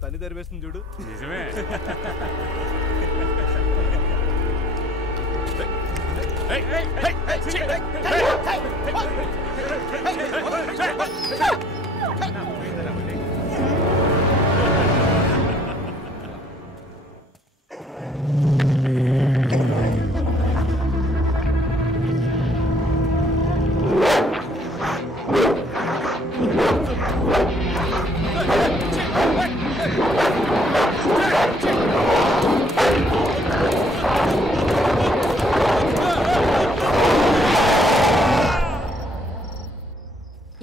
తన్ని దరివేస్తుంది చూడు. నిజమే.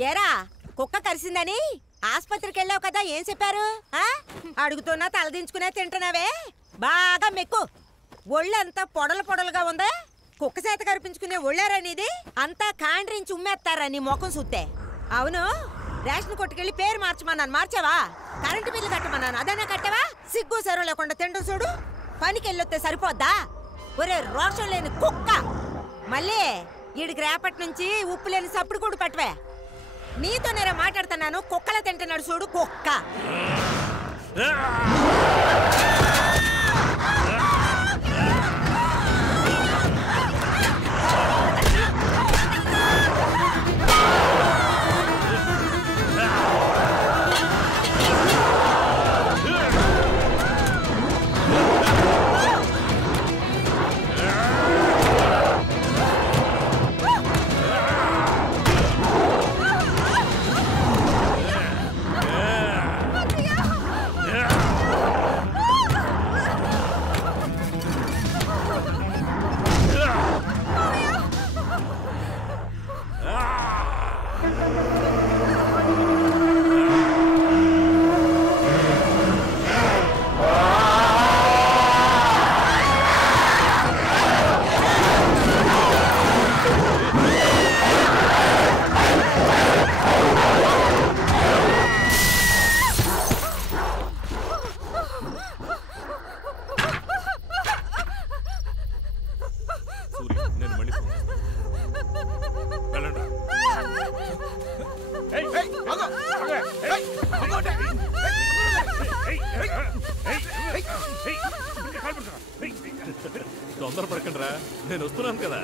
ఏరా కుక్క కరిసిందని ఆస్పత్రికి వెళ్ళావు కదా, ఏం చెప్పారు? అడుగుతున్నా తలదించుకునే తింటున్నావే, బాగా మెక్కు. ఒళ్ళంతా పొడలు పొడలుగా ఉందా? కుక్క చేత కరిపించుకునే ఒళ్ళారా నీది? అంతా కాండ్రించి ఉమ్మేస్తారా నీ ముఖం చూస్తే? అవును, రేషన్ కొట్టుకెళ్ళి పేరు మార్చమన్నాను, మార్చావా? కరెంటు బిల్లు కట్టమన్నాను, అదైనా కట్టావా? సిగ్గు సెరవు లేకుండా తింటూ చూడు. పనికి వెళ్ళొస్తే సరిపోద్దా? ఒరే రోషం లేని కుక్క, మళ్ళీ ఈడికి రేపటి నుంచి ఉప్పు లేని సప్పుడు కూడా పట్టవే. నీతో నేనే మాట్లాడుతున్నాను, కుక్కలా తింటున్నాడు చూడు కుక్క. తొందరపడకండి రా, నేను వస్తున్నాను కదా.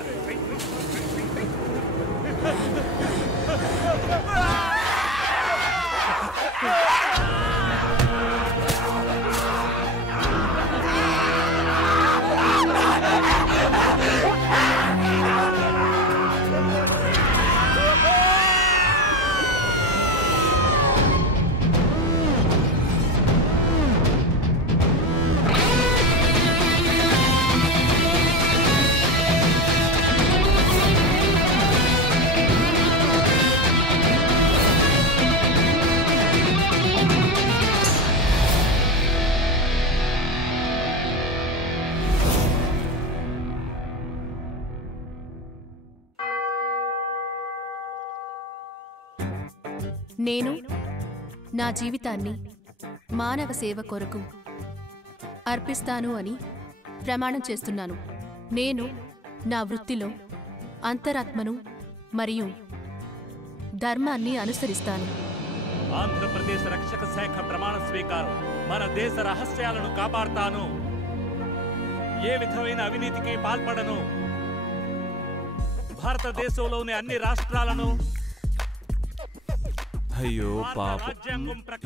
నేను నా జీవితాన్ని మానవ సేవ కొరకు అర్పిస్తాను అని ప్రమాణం చేస్తున్నాను. నేను నా వృత్తిలో అంతరాత్మను మరియు ధర్మాన్ని అనుసరిస్తాను. ఆంధ్రప్రదేశ్ రక్షక శాఖ ప్రమాణ స్వీకారం. మన దేశ రహస్యాలను కాపాడుతాను. ఏ విధమైన అవినీతికి పాల్పడను. భారతదేశంలోని అన్ని రాష్ట్రాలను. అయ్యో పాప,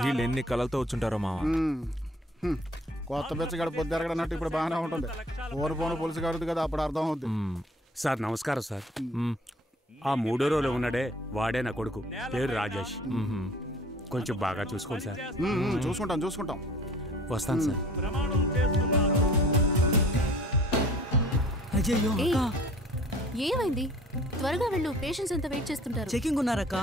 వీళ్ళు ఎన్ని కలలతో వచ్చుంటారో మావా. కొత్త బెచ్చగాడు పొద్దురగడన్నట్టు ఇప్పుడు బాగానే ఉంటుంది. ఓరిపోను పులుసు కాదు కదా, అప్పుడు అర్థం అవుద్ది. సార్ నమస్కారం సార్. ఆ 3వ రోజులో ఉన్నాడే వాడే నా కొడుకు, పేరు రాజేష్. కొంచెం బాగా చూసుకోండి సార్. చూసుకుంటాం. వస్తాను సార్. అయ్యో ఏమైంది? త్వరగా వెళ్ళు, పేషెంట్స్ అంతా వెయిట్ చేస్తుంటారు. చెకింగ్ ఉన్నారక్క,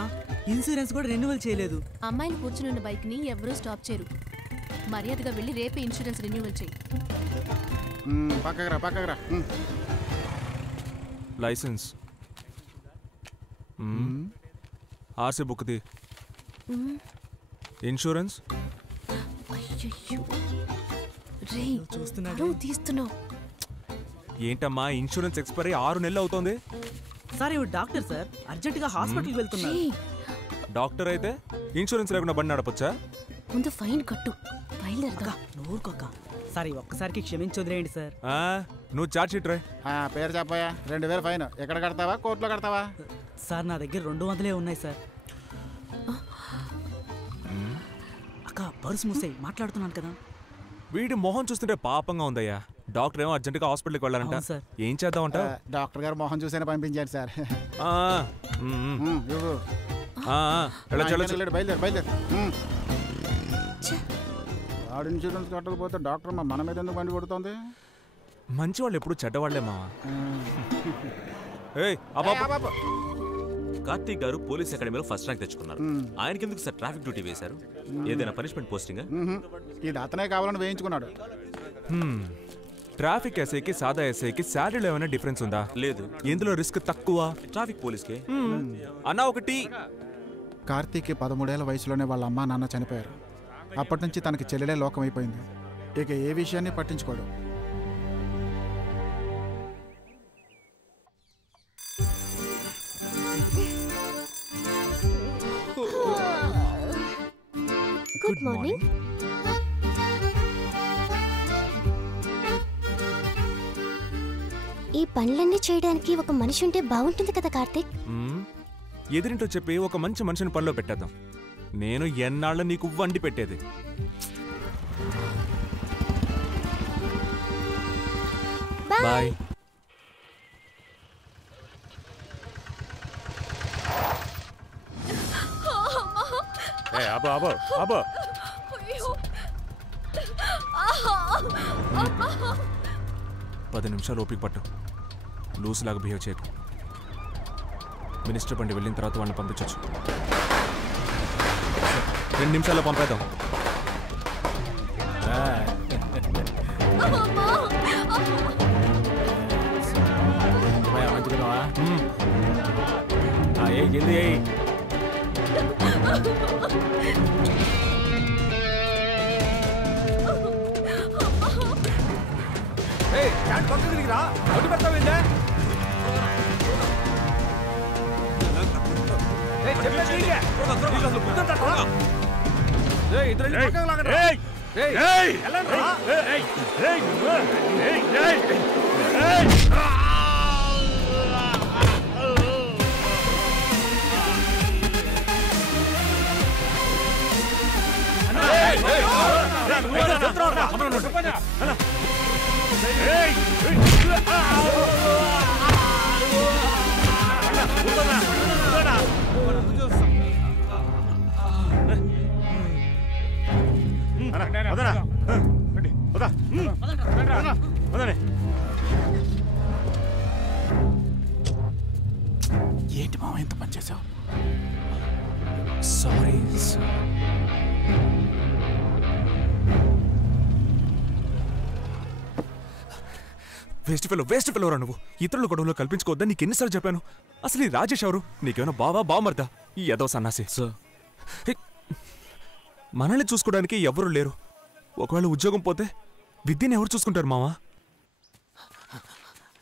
ఇన్సూరెన్స్ కూడా రెన్యువల్ చేయలేదు. అమ్మాయిని కూర్చుని బైక్ ని ఎవరూ స్టాప్ చేయరు. మర్యాదగా వెళ్ళి రేపే ఇన్సూరెన్స్ రెన్యువల్ చేయి. పక్కకురా లైసెన్స్, ఆర్సీ బుక్ది, ఇన్సూరెన్స్. చూస్తున్నావు తీస్తున్నావు. ఏంటమ్మా ఇన్సూరెన్స్ ఎక్స్పైరీ 6 నెలలు అవుతోంది. సార్ ఇవి డాక్టర్ సార్, అర్జెంట్ గా హాస్పిటల్కి వెళ్తున్నారు. డాక్టర్ అయితే ఇన్సూరెన్స్ లేకుండా బండి నడపొచ్చా? ముందు ఫైన్ కట్టు, బయలుదేరగా. నోరుకోక సార్, ఈ ఒక్కసారికి క్షమించి వదిలేయండి సార్. నువ్వు చార్జ్ షీట్ రాయ్. పేరు చెప్పాయా? 2000 ఫైన్. ఎక్కడ కడతావా, కోర్టులో కడతావా? సార్ నా దగ్గర 200 ఉన్నాయి సార్. అక్క పర్సు మూసేయి, మాట్లాడుతున్నాను కదా. వీడి మొహం చూస్తుంటే పాపంగా ఉందయ్యా. డాక్టర్ ఏమో అర్జెంట్ గా హాస్పిటల్కి వెళ్ళాలంట. అవును సార్. ఏం చేద్దామంట? డాక్టర్ గారు మొహం చూసేనా పంపించారు సార్. బయలుదేరు. వాడు ఇన్సూరెన్స్ కట్టకపోతే డాక్టర్ మన మీద ఎందుకు బండి కొడుతోంది? మంచి వాళ్ళు ఎప్పుడు చెడ్డవాళ్లే మావా. కార్తీక్ గారు పోలీస్ అకాడమీలో ఫస్ట్ ర్యాంక్ తెచ్చుకున్నారు. ఆయనకి ఎందుకు సార్ ట్రాఫిక్ డ్యూటీ వేశారు? ఏదైనా పనిష్మెంట్ పోస్టింగ్? ఇది అతనే కావాలని వేయించుకున్నాడు. ట్రాఫిక్ ఎస్ఐకి సాదా ఎస్ఐకి శాలరీలో ఏమైనా డిఫరెన్స్ ఉందా? లేదు. ఎందులో రిస్క్ తక్కువ? ట్రాఫిక్ పోలీస్కి. అన్నా ఒకటి. కార్తీక్కి 13 ఏళ్ల వయసులోనే వాళ్ళ అమ్మా నాన్న చనిపోయారు. అప్పటి నుంచి తనకి చెల్లెలే లోకం అయిపోయింది. ఇక ఏ విషయాన్ని పట్టించుకోడు. Good morning. ఈ పనులన్నీ చేయడానికి ఒక మనిషి ఉంటే బాగుంటుంది కదా కార్తీక్. ఎదురింటో చెప్పి ఒక మంచి మనిషిని పనిలో పెట్టేద్దాం. నేను ఎన్నాళ్ళ నీకు వండి పెట్టేది. బాయ్. అబ్బో 10 నిమిషాలు ఓపిక పట్టు. లూస్ లాగా బిహేవ్ చేయకు. మినిస్టర్ బండి వెళ్ళిన తర్వాత వాళ్ళని పంపించవచ్చు. 2 నిమిషాల్లో పంపేద్దాం. ఏంటి మామ ఎంత పని చేసావు? సారీ వేస్ట్ ఫెలో రా నువ్వు. ఇతరుల గొడవలో కల్పించుకోవద్దని నీకు ఎన్నిసార్లు చెప్పాను? అసలు ఈ రాజేష్ ఎవరు? నీకేమైనా బావమర్దా? ఈ ఎదవ సన్నాసి. మనల్ని చూసుకోవడానికి ఎవరు లేరు. ఒకవేళ ఉద్యోగం పోతే విద్యను ఎవరు చూసుకుంటారు మావా?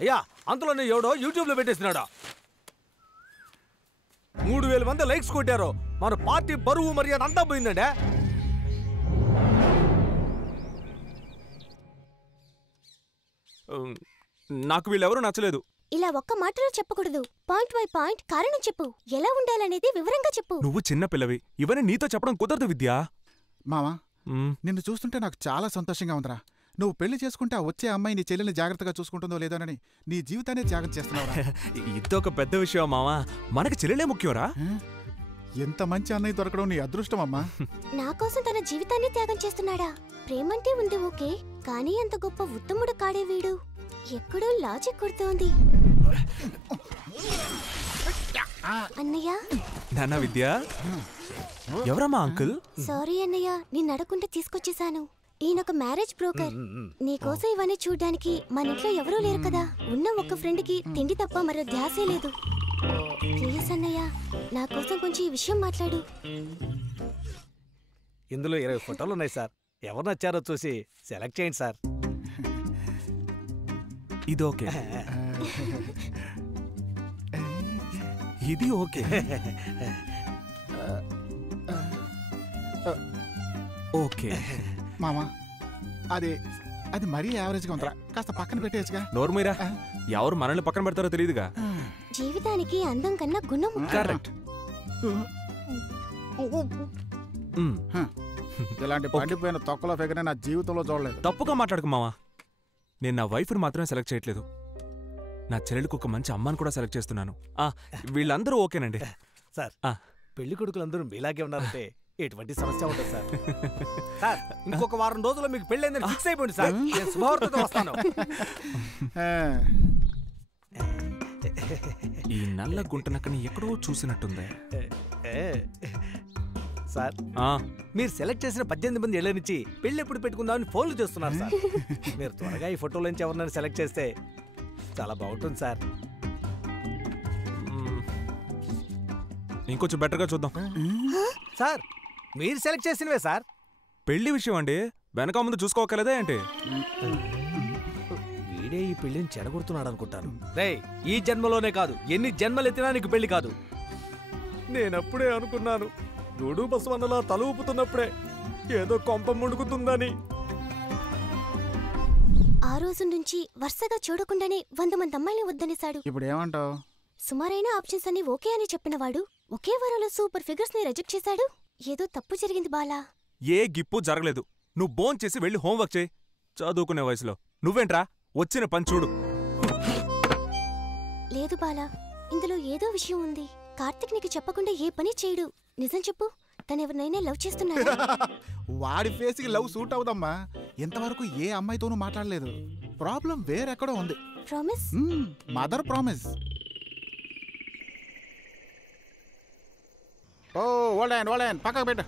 అయ్యా అంతలోనే ఎవడో యూట్యూబ్ లో పెట్టేసినాడా? 3000 మంది లైక్స్ కొట్టారు. మన పార్టీ బరువు మర్యాద అంతా పోయిందంటే. నాకు వీళ్ళెవరూ నచ్చలేదు. ఇలా ఒక్క మాటలో చెప్పకూడదు. పాయింట్ బై పాయింట్ కారణం చెప్పు. ఎలా ఉండాలనేది వివరంగా చెప్పు. నువ్వు చిన్న పిల్లవి, ఇవన్నీ నీతో చెప్పడం కుదరదు విద్యా. మామా నిన్ను చూస్తుంటే నాకు చాలా సంతోషంగా ఉందిరా. నువ్వు పెళ్లి చేసుకుంటే ఆ వచ్చే అమ్మాయి నీ చెల్లెల్ని జాగ్రత్తగా చూసుకుంటుందో లేదోనని నీ జీవితాన్ని త్యాగం చేస్తున్నావురా. ఇదొక పెద్ద విషయం మావా. మనకి చెల్లెలే ముఖ్యంరా. ఎంత మంచి అన్నయ్య దొరకడం నీ అదృష్టం అమ్మా. నా కోసం తన జీవితాన్ని త్యాగం చేస్తున్నాడా? ప్రేమంటే ఉంది ఓకే, కానీ అంత గొప్ప ఉత్తముడు కాడే వీడు. ఎక్కడో లాజిక్ కొడుతోంది. అన్నయ్య నాన్న విద్య ఎవరమ్మా అంకుల్? సారీ అన్నయ్య, నేను అడగకుండా తీసుకొచ్చేసాను. ఈయనొక మ్యారేజ్ బ్రోకర్. నీకోసం ఇవన్నీ చూడ్డానికి మన ఇంట్లో ఎవరూ లేరు కదా. ఉన్న ఒక్క ఫ్రెండ్ కి తిండి తప్ప మరో ధ్యాసే లేదు. ప్లీజ్ అన్నయ్య, నా కోసం కొంచెం ఈ విషయం మాట్లాడు. ఇందులో 20 ఫోటోలు ఉన్నాయి సార్. ఎవరు నచ్చారో చూసి సెలెక్ట్ చేయండి సార్. ఇది ఓకే, ఇది ఓకే, ఓకే. మామా అది అది మరీ యావరేజ్గా ఉందిరా, కాస్త పక్కన పెట్టేయచ్చుగా. నోర్మీరా, ఎవరు మనల్ని పక్కన పెడతారో తెలియదుగా. జీవితానికి అందం కన్నా గుణం ముఖ్యం. కరెక్ట్. ఇలాంటి పండిపోయిన తొక్కలో ఫిగర్ నా జీవితంలో చూడలేదు. తప్పుగా మాట్లాడకు మావా. నేను నా వైఫ్ని మాత్రమే సెలెక్ట్ చేయట్లేదు, నా చెల్లెలకు ఒక మంచి అమ్మాని కూడా సెలెక్ట్ చేస్తున్నాను. వీళ్ళందరూ ఓకేనండి సార్. పెళ్లి కొడుకులందరూ మీలాగే ఉన్నారంటే ఎటువంటి సమస్య ఉంటుంది సార్. సార్, ఇంకొక వారం రోజుల్లో మీకు పెళ్ళైందని ఫిక్స్ అయిపోయింది సార్. నేను శుభవార్తతో వస్తాను. ఈ నల్ల గుంటనక్కని ఎక్కడో చూసినట్టుంది సార్. మీరు సెలెక్ట్ చేసిన 18 మంది ఏళ్ల నుంచి పెళ్లి ఎప్పుడు పెట్టుకుందామని ఫోన్లు చేస్తున్నారు సార్. మీరు త్వరగా ఈ ఫోటోల నుంచి ఎవరినైనా సెలెక్ట్ చేస్తే చాలా బాగుంటుంది సార్. ఇంకొంచెం బెటర్గా చూద్దాం సార్. మీరు సెలెక్ట్ చేసినవే సార్. పెళ్లి విషయం అండి, వెనక ముందు చూసుకోకలేదా ఏంటి? వీడే ఈ పెళ్లిని చెడగొడుతున్నాడు అనుకుంటాను. రే, ఈ జన్మలోనే కాదు, ఎన్ని జన్మలెత్తినా నీకు పెళ్లి కాదు. నేనప్పుడే అనుకున్నాను, డూడు బసవన్నలా తల ఊపుతున్నప్పుడే ఏదో కొంప ముడుకుతుందని. ఆ రోజు నుంచి వరుసగా చూడకుండానే 100 మంది అమ్మాయిని వద్దనేశాడు. ఇప్పుడు ఏమంటావు? సుమారైన ఆప్షన్స్ అన్ని ఓకే అని చెప్పినవాడు ఒకే వారంలో సూపర్ ఫిగర్స్ ని రిజెక్ట్ చేశాడు. ఏదో తప్పు జరిగింది బాలా. ఏ గిప్పు జరగలేదు. నువ్వు బోన్ చేసి వెళ్ళి హోంవర్క్ చేయి. చదువుకునే వయసులో నువ్వేంట్రా వచ్చిన పని చూడు. లేదు బాలా, ఇందులో ఏదో విషయం ఉంది. కార్తిక్ నీకు చెప్పకుండా ఏ పని చేయడు. నిజం చెప్పు, తనెవరినైనా లవ్ చేస్తున్నాడా? వాడి ఫేస్కి లవ్ సూట్ అవుదమ్మా. ఇంతవరకు ఏ అమ్మాయితోనూ మాట్లాడలేదు. ప్రాబ్లం వేరెక్కడో ఉంది. ప్రామిస్? Mother promise. ఓ ఓల్డన్ పక్కకు పెట్టు.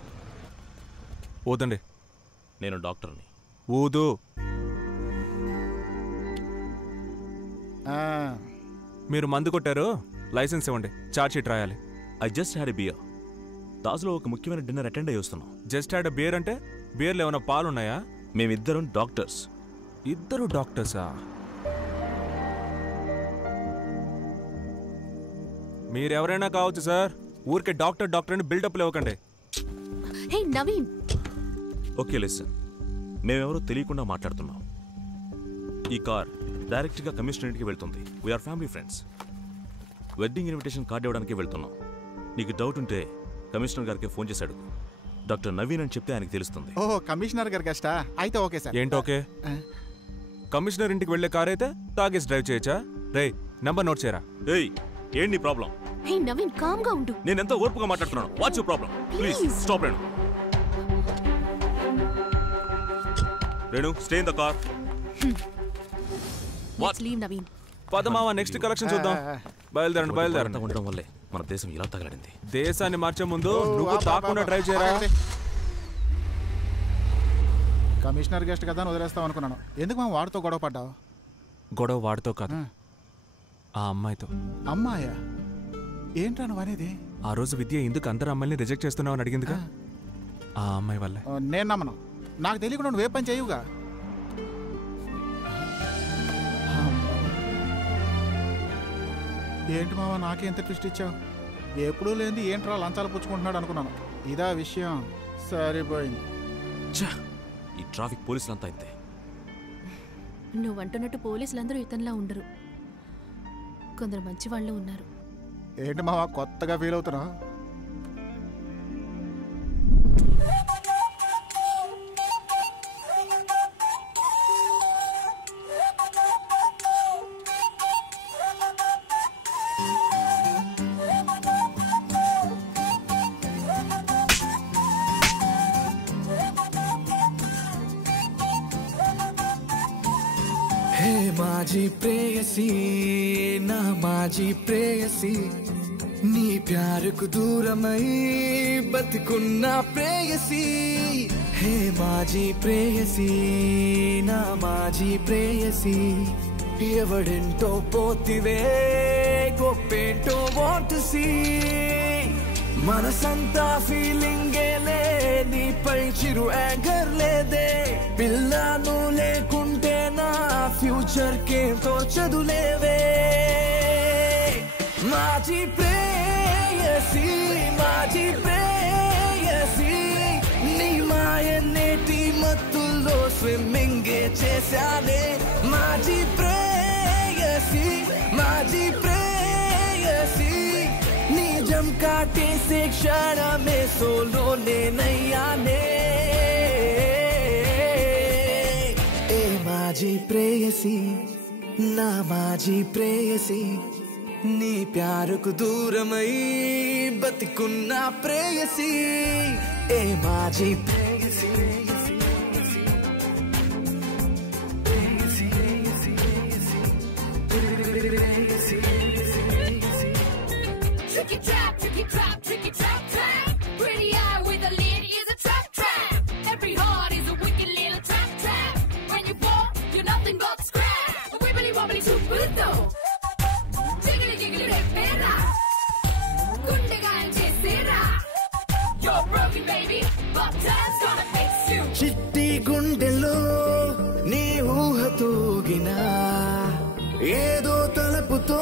ఊదండి. నేను డాక్టర్ని. ఊదు. మీరు మందు కొట్టారు, లైసెన్స్ ఇవ్వండి, చార్జ్ షీట్ రాయాలి. I just had a beer. దాసులో ఒక ముఖ్యమైన డిన్నర్ అటెండ్ అయ్యి వస్తున్నాం. జస్ట్ హ్యాడ్ ఎ బియర్ అంటే బియర్లో ఏమైనా పాలున్నాయా? మేమిద్దరం డాక్టర్స్. ఇద్దరు డాక్టర్సా? మీరెవరైనా కావచ్చు సార్, ఊరికే డాక్టర్ అని బిల్డప్లు ఇవ్వకండి. హే నవీన్. ఓకే లిసన్, మేమెవరో తెలియకుండా మాట్లాడుతున్నాం. ఈ కార్ డైరెక్ట్గా కమిషనరేట్కి వెళ్తుంది. We're family friends. Wedding invitation card ఇవ్వడానికి వెళ్తున్నాం. నీకు డౌట్ ఉంటే కమిషనర్ గారికి ఫోన్ చేశాడు. డాక్టర్ నవీన్ అని చెప్తే ఆయనకు తెలుస్తుంది. ఓహో, కమిషనర్ గారి గెస్టా? అయితే ఓకే సార్. ఏంటి ఓకే? కమిషనర్ ఇంటికి వెళ్లే కార్ అయితే తాగేసి డ్రైవ్ చేయొచ్చా? రే, నంబర్ నోట్ చేయరా. ఏయ్, ఏంటి ప్రాబ్లం? హే నవీన్, కామ్ గా ఉండు. నేను ఎంత ఓర్పుగా మాట్లాడుతున్నాను. What's your problem? Please stop. Renu, stay in the car. Let's leave Naveen. పదమావ, నెక్స్ట్ కలెక్షన్ చూద్దాం. బయలుదేరండి. ఉండడం వల్లే మన దేశం ఇలా తగలడింది. దేశాన్ని మార్చే ముందు నువ్వు తాకుండా డ్రైవ్ చేయరా. కమిషనర్ గెస్ట్ కదా అని వదిలేస్తాం అనుకున్నాను. ఎందుకు మా వాడితో గొడవ పడ్డావు? గొడవ వాడితో కాదు, ఆ అమ్మాయితో. అమ్మాయా? ఏంట్రా నువ్వు అనేది? ఆ రోజు విద్య ఎందుకు అందరు అమ్మాయిని రిజెక్ట్ చేస్తున్నావు అని అడిగిందిగా, ఆ అమ్మాయి వల్లే. నేను నమ్మను. నాకు తెలియకుండా నువ్వే పని చేయవుగా. ఏంటి మావా నాకే ఎంత ట్విస్ట్ ఇచ్చావు? ఎప్పుడూ లేనిది ఏంట్రా లంచాలు పుచ్చుకుంటున్నాడు అనుకున్నాను. ఇదా విషయం? సరిపోయింది. ఈ ట్రాఫిక్ పోలీసులంతా ఇంతే. నువ్వంటున్నట్టు పోలీసులందరూ ఇతనిలా ఉండరు, కొందరు మంచి వాళ్ళు ఉన్నారు. ఏంటి మావా కొత్తగా ఫీల్ అవుతున్నా? హే మాజీ ప్రేయసి నా మాజీ ప్రేయసి నీ ప్యారుకు దూరమై బతికున్న ప్రేయసి హే మాజీ ప్రేయసి నా మాజీ ప్రేయసి ఎవడెంటో పోతివే గొప్పేంటో వాంట్ సీ మనసంతా ఫీలింగేలే నీపై చిరు యాంగర్ లేదే పిల్లను లేకుంటే నా ఫ్యూచర్ కేంతో చదువులేవే మాజీ ప్రేయసి మాజీ ప్రేయసి నీ మాయనేటి మత్తుల్లో స్విమ్మింగే చేశానే మాజీ ప్రేయసి మాజీ ప్రేయసి నిజం కాటేసే క్షణమే సోలోనే నయ్యానే ఏ మాజీ ప్రేయసి నా మాజీ ప్రేయసి నీ ప్యారుకు దూరమై బతికున్న ప్రేయసి ఏ మాజీ ప్రేయసి Tricky trap, tricky trap, tricky trap, trap. Pretty eye with a lid is a trap, trap. Every heart is a wicked little trap, trap. When you fall, you're nothing but scrap. Wibbly wobbly super though. Jiggly jiggly repera. Gundaga and chesera. You're broken, baby, but time's gonna fix you. చిట్టి గుండెలో నీ ఊహ తూగినా ఏదో తలపుతో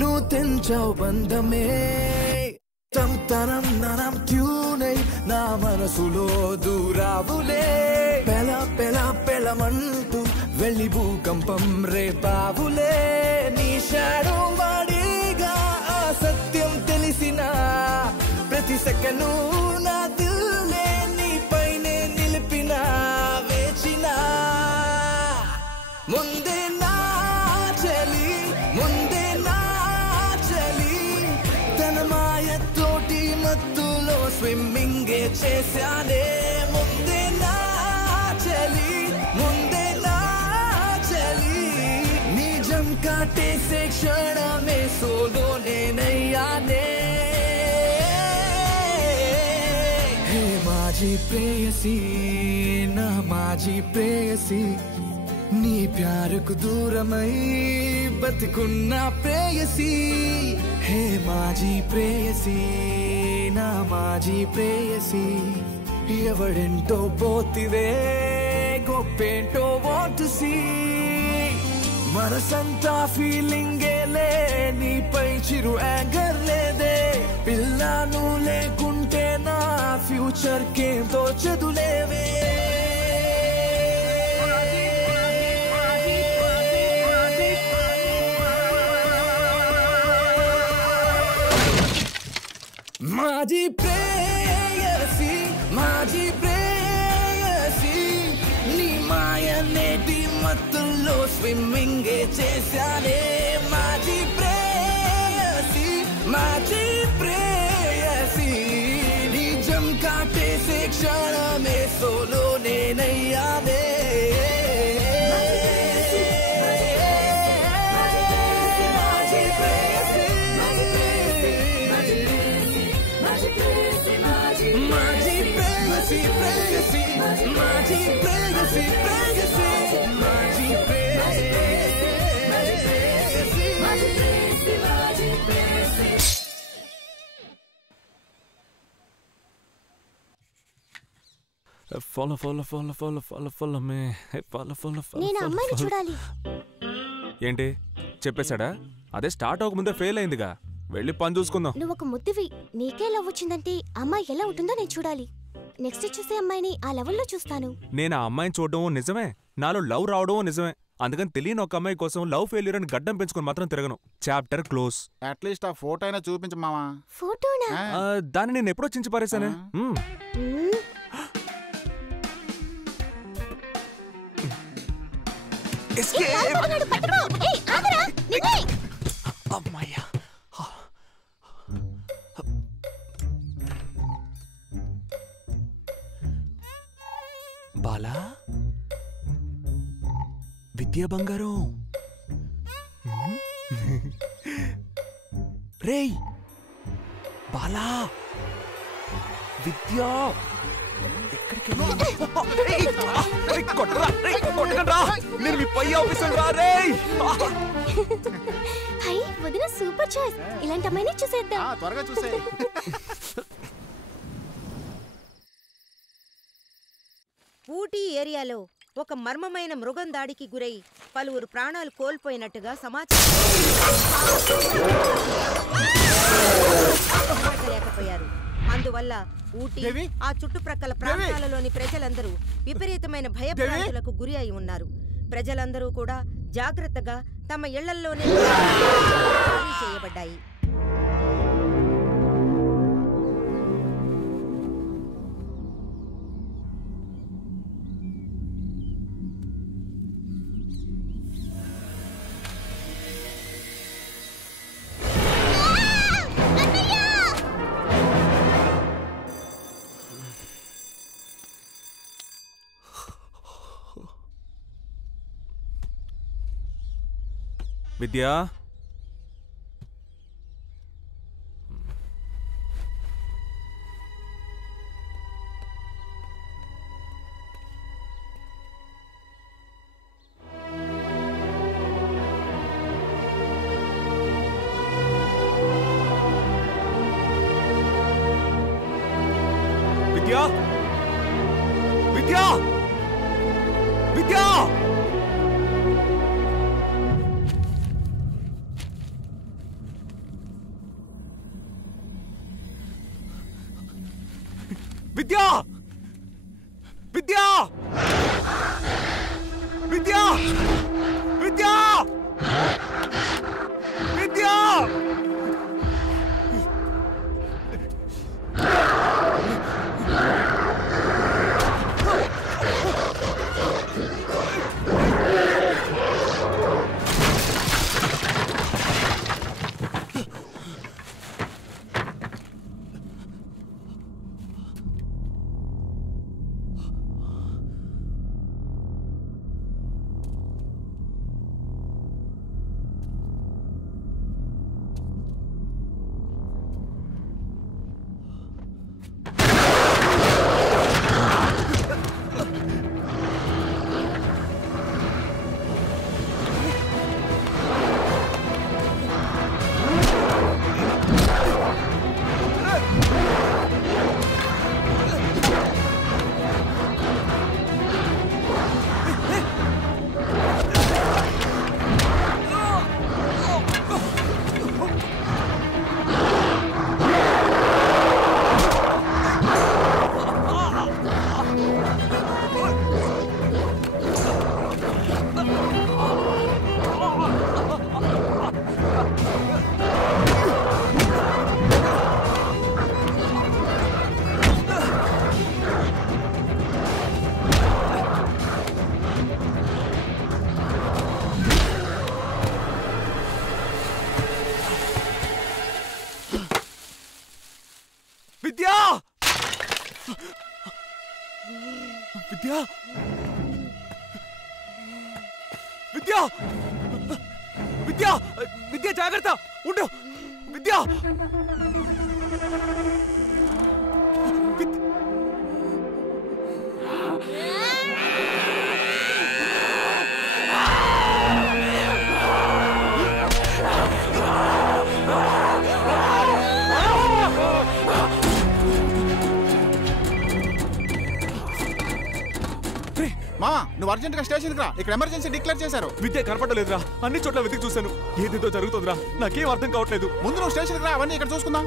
నువ్వు తెంచావు బంధమే తంతనం ననం ట్యూనై నా మనసులో దూరావులే పెల పెల పెలమంటూ వెళ్ళి భూకంపం రేపావులే నీ షాడో వాడిగా ఆ సత్యం తెలిసిన ప్రతి సెకను నా దిల్లే నీపైనే నిలిపిన వేచిన ముందే నా చలి ముందే నా చలి తన మాయతోటి మత్తులో స్విమ్మింగే చేశానే ముందే నా చలి ముందే నా చలి నిజం కాటేసే క్షణమే సోలోనే నయ్యానే హే మాజీ ప్రేయసి నా మాజీ ప్రేయసి నీ ప్యారుకు దూరమై బతికున్న ప్రేయసి హే మాజీ ప్రేయసి నా మాజీ ప్రేయసి ఎవడెంటో పోతివే గొప్పేంటో వాంట్ సీ మనసంతా ఫీలింగేలే నీపై చిరు యాంగర్ లేదే పిల్లను లేకుంటే నా ఫ్యూచర్ కేంతో చదువులేవే మాజీ ప్రేయసి మాజీ ప్రేయసి నీ మాయనేటి మత్తుల్లో స్విమ్మింగే చేశానే మాజీ ప్రేయసి మాజీ ప్రేయసి నిజం కాటేసే క్షణమే సోలోనే నయ్యానే మాజీ ప్రేయసి ప్రేయసి మాజీ ప్రేయసి ప్రేయసి మాజీ ప్రేయసి మాజీ ప్రేయసి follow follow follow follow follow follow may follow follow నేను అమ్మాయిని చూడాలి. ఏంటి చెప్పేశాడా? అదే స్టార్ట్ అవ్వకముందే ఫెయిల్ అయిందిగా. వెళ్ళి పని చూసుకుందాం. నువ్వు ఒక ముద్దువి, నీకే లవ్ వచ్చిందంటే అమ్మాయి ఎలా ఉంటుందో నేను చూడాలి. నెక్స్ట్ చూసే అమ్మాయిని ఆ లెవెల్లో చూస్తాను. నేను ఆ అమ్మాయిని చూడడం నిజమే, నాలో లవ్ రావడం నిజమే. అందుకని తెలియని ఒక అమ్మాయి కోసం లవ్ ఫెయిల్యూర్ అని గడ్డం పెంచుకొని మాత్రం తిరగను. Chapter close. అట్లీస్ట్ ఆ ఫోటో అయినా చూపించు మావా. ఫోటోనా? దాన్ని నేను ఎప్పుడో చించి పారేశానే. అమ్మాయ్యా, బాలా విద్యా బంగారం. రేయ్ బాలా, విద్యా ఎక్కడికి నేను మీ పై ఆఫీసర్ రా. రేయ్ హై వదిన సూపర్ చాయిస్. ఇలాంటి అమ్మాయిని చూసేద్దాం. త్వరగా చూసే. ఊటీ ఏరియాలో ఒక మర్మమైన మృగం దాడికి గురై పలువురు ప్రాణాలు కోల్పోయినట్టుగా సమాచారం. అందువల్ల ఊటీ ఆ చుట్టుప్రక్కల ప్రాంతాలలోని ప్రజలందరూ విపరీతమైన భయభ్రాంతులకు గురి అయి ఉన్నారు. ప్రజలందరూ కూడా జాగ్రత్తగా తమ ఇళ్లల్లోనే చేయబడ్డాయి. విద్యా, విద్యా, విద్యా, విద్యా. విద్యా, విద్యా, విద్యా, విద్యా, విద్యా. విద్యా, విద్యా, విద్యా, విద్యా, విద్యా జాగ్రత్త ఉండు. విద్యా, మామా నువ్వు అర్జెంట్గా స్టేషన్కి రా, ఇక్కడ ఎమర్జెన్సీ డిక్లేర్ చేశారు. విద్య కనపడలేదురా, అన్ని చోట్ల వెతికి చూశాను. ఏదేదో జరుగుతుందిరా, నాకేం అర్థం కావట్లేదు. ముందు నువ్వు స్టేషన్కి రా, అవన్నీ ఇక్కడ చూసుకుందాం.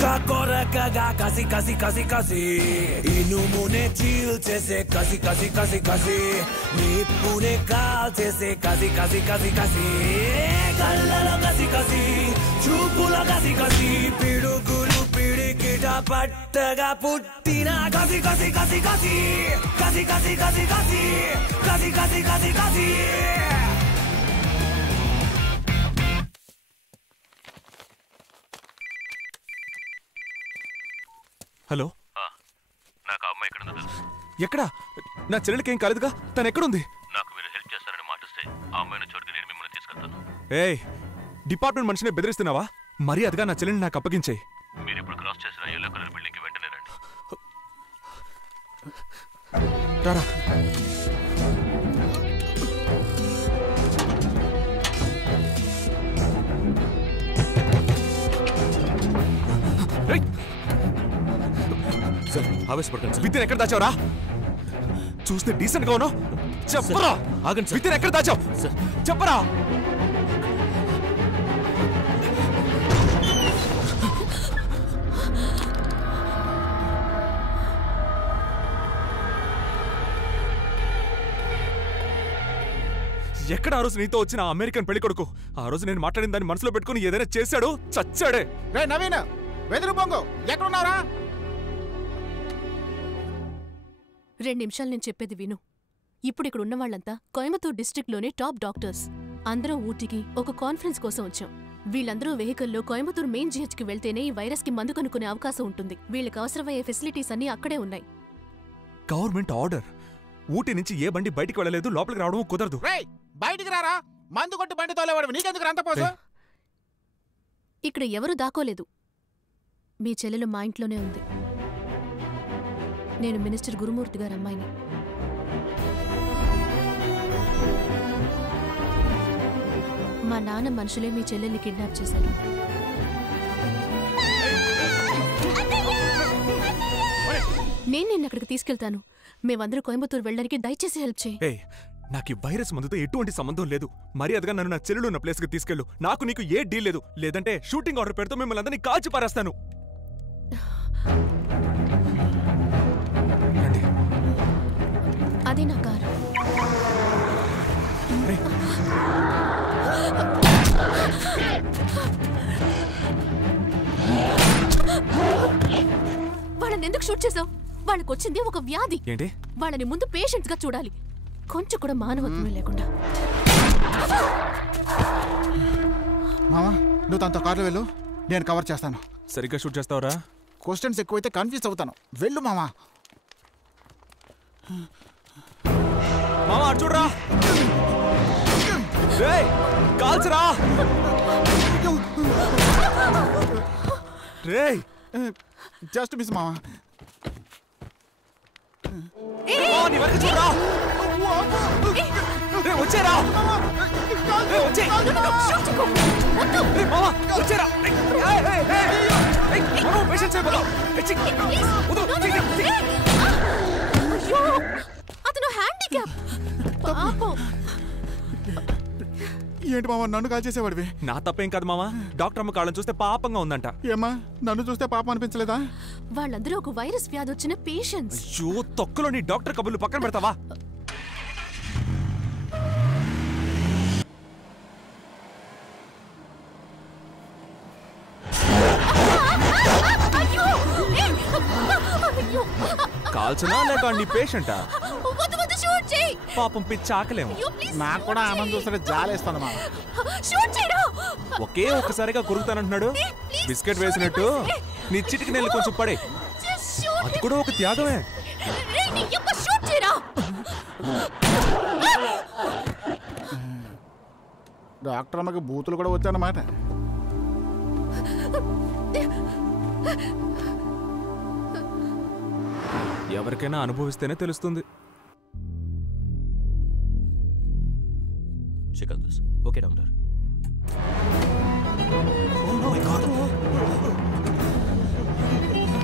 గుట్టుగా కొరకగా కసి కసి కసి కసి ఇనుమునే చీల్చేసే కసి కసి కసి కసి నిప్పునే కాల్చేసే కసి కసి కసి కసి కళ్ళలో కసి కసి చూపులో కసి కసి పిడుగులు పిడికిట పట్టగా పుట్టిన కసి కసి కసి కసి కసి కసి కసి కసి కసి కసి కసి కసి హలో నాకు ఆ అమ్మాయి ఎక్కడుందో తెలుసు. ఎక్కడా? నా చెల్లెలికి ఏం కాలేదుగా, తను ఎక్కడుంది? నాకు మీరు హెల్ప్ చేస్తారని మాటిస్తే ఆ అమ్మాయిని చోటుకి నేను మిమ్మల్ని తీసుకెళ్తాను. ఏయ్, డిపార్ట్మెంట్ మనిషిని బెదిరిస్తున్నావా? మరీ అదిగా నా చెల్లెల్ని నాకు అప్పగించేయి. మీరు ఇప్పుడు క్రాస్ చేసిన ఎల్లో కలర్ బిల్డింగ్ కి వెంటనే రండి. రారా. సార్ ఆవేశపడకండి సార్. విద్యను ఎక్కడ దాచావురా? చూస్తే డీసెంట్ గా ఉన్నావు. చెప్పరా. ఆగండి సార్. విద్యను ఎక్కడ దాచావు? చెప్పరా. ఎక్కడ ఆ రోజు నీతో వచ్చిన ఆ అమెరికన్ పెళ్లి కొడుకు? ఆ రోజు నేను మాట్లాడిన దాన్ని మనసులో పెట్టుకుని ఏదైనా చేశాడు, చచ్చాడే. రే నవీన్, వెదురు బొంగు ఎక్కడున్నారా? 2 నిమిషాలు నేను చెప్పేది విను. ఇప్పుడు ఇక్కడ ఉన్న వాళ్ళంతా కోయంబత్తూర్ డిస్ట్రిక్ట్లోనే టాప్ డాక్టర్స్. అందరూ ఊటీకి ఒక కాన్ఫరెన్స్ కోసం వచ్చాం. వీళ్ళందరూ వెహికల్లో కోయంబత్తూర్ మెయిన్ జీహెచ్కి వెళ్తేనే ఈ వైరస్ కి మందు కనుక్కునే అవకాశం ఉంటుంది. వీళ్ళకి అవసరమయ్యే ఫెసిలిటీస్ అన్నీ అక్కడే ఉన్నాయి. Government order. ఊటీ నుంచి ఏ బండి బయటికి వెళ్ళలేదు, లోపలికి రావడం కుదరదు. బయటికి రారా. మందు కొట్టి బండి తోలేవాడు నీకెందుకు అంత పోసు? ఇక్కడ ఎవరూ దాకోలేదు. మీ చెల్లెలు మా ఇంట్లోనే ఉంది. నేను మినిస్టర్ గురుమూర్తి గారి అమ్మాయిని. మా నాన్న మనుషులే మీ చెల్లెల్ని కిడ్నాప్ చేశారు. నేను నిన్న అక్కడికి తీసుకెళ్తాను. మేమందరూ కోయంబత్తూరు వెళ్ళడానికి దయచేసి హెల్ప్ చేయి. ఏయ్, నాకు ఈ వైరస్ మందుతో ఎటువంటి సంబంధం లేదు. మరి అదిగా నన్ను నా చెల్లెలు ఉన్న ప్లేస్కి తీసుకెళ్ళు. నాకు నీకు ఏ డీల్ లేదు. లేదంటే షూటింగ్ ఆర్డర్ పెడుతూ మిమ్మల్ని అందరినీ కాల్చి పారేస్తాను. అదే నా కారు. వాళ్ళని ఎందుకు షూట్ చేసావు? వాళ్ళకి వచ్చింది ఒక వ్యాధి. ఏంటి? వాళ్ళని ముందు పేషెంట్స్ గా చూడాలి, కొంచెం కూడా మానవత్వమే లేకుండా. మామా, నువ్వు తనతో కార్లో వెళ్ళు, నేను కవర్ చేస్తాను. సరిగ్గా షూట్ చేస్తావురా? క్వశ్చన్స్ ఎక్కువైతే కన్ఫ్యూజ్ అవుతాను. వెళ్ళు మామా. మామా అటు చూడరా. రేయ్, కాల్చరా. రేయ్, జస్ట్ మిస్ మామా. నీ వరకు చూడరా. రే వచ్చేరా. రే వచ్చే. రే మామా వచ్చేరా. మనం పేషెంట్స్ అయిపోతాం. అతను హ్యాండిక్యాప్. పాపం. ఏంటి మామా నన్ను కాల్ చేసేవాడివి? నా తప్పేం కాదు మామా. డాక్టర్ అమ్మ కాళ్ళని చూస్తే పాపంగా ఉందంట. ఏమా నన్ను చూస్తే పాపం అనిపించలేదా? వాళ్ళందరూ ఒక వైరస్ వ్యాధి వచ్చిన పేషెంట్స్. అయ్యో, తొక్కలో నీ డాక్టర్ కబుర్లు పక్కన పెడతావా? కాల్చనా లేక నీ పేషెంటా? పాపం పిచ్చి ఆకలేము. నాకు కూడా ఆమెను చూస్తే జాలేస్తాను మామ. ఒకే ఒక్కసారిగా కొరుకుతానంటున్నాడు. బిస్కెట్ వేసినట్టు నీ చిటికి నెల్లి కొంచెం పడే. అది కూడా ఒక త్యాగమే. డాక్టర్ అమ్మకి బూతులు కూడా వచ్చానమాట. ఎవరికైనా అనుభవిస్తేనే తెలుస్తుంది. Check on this. Okay doctor.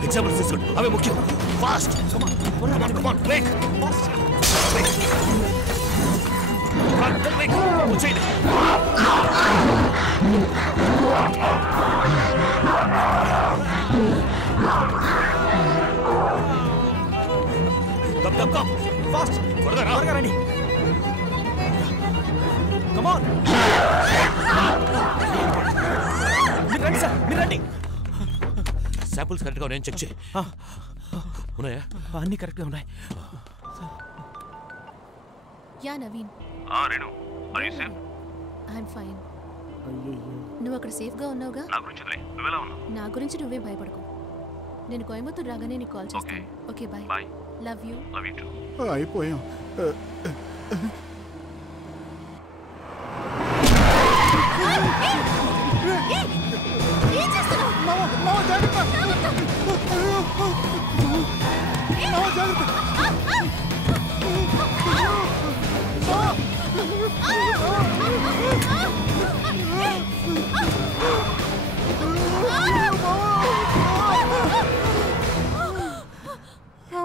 Example తీసుకోండి, అవే ముఖ్యం. Fast come on break. వచ్చేయండి. ఫాస్ట్ త్వరగా రండి. Come on. మీరు రండి సార్, మీరు రండి. శాంపుల్స్ కరెక్ట్గా ఉన్నాయని చెక్ చేయి. ఉన్నాయా? అన్నీ కరెక్ట్గా ఉన్నాయి. Yeah Naveen. Renu, are you safe? I'm fine. నువ్వు అక్కడ సేఫ్గా ఉన్నావుగా? నా గురించి వదిలేయ్, నువ్వెలా ఉన్నావు? నా గురించి నువ్వే భయపడకు. నేను కోయంబత్తూర్ రాగానే నీకు కాల్ చేస్తాను. Okay bye. Bye. Love you. Love you too. అయిపోయాం. ఏం చేస్తున్నావు?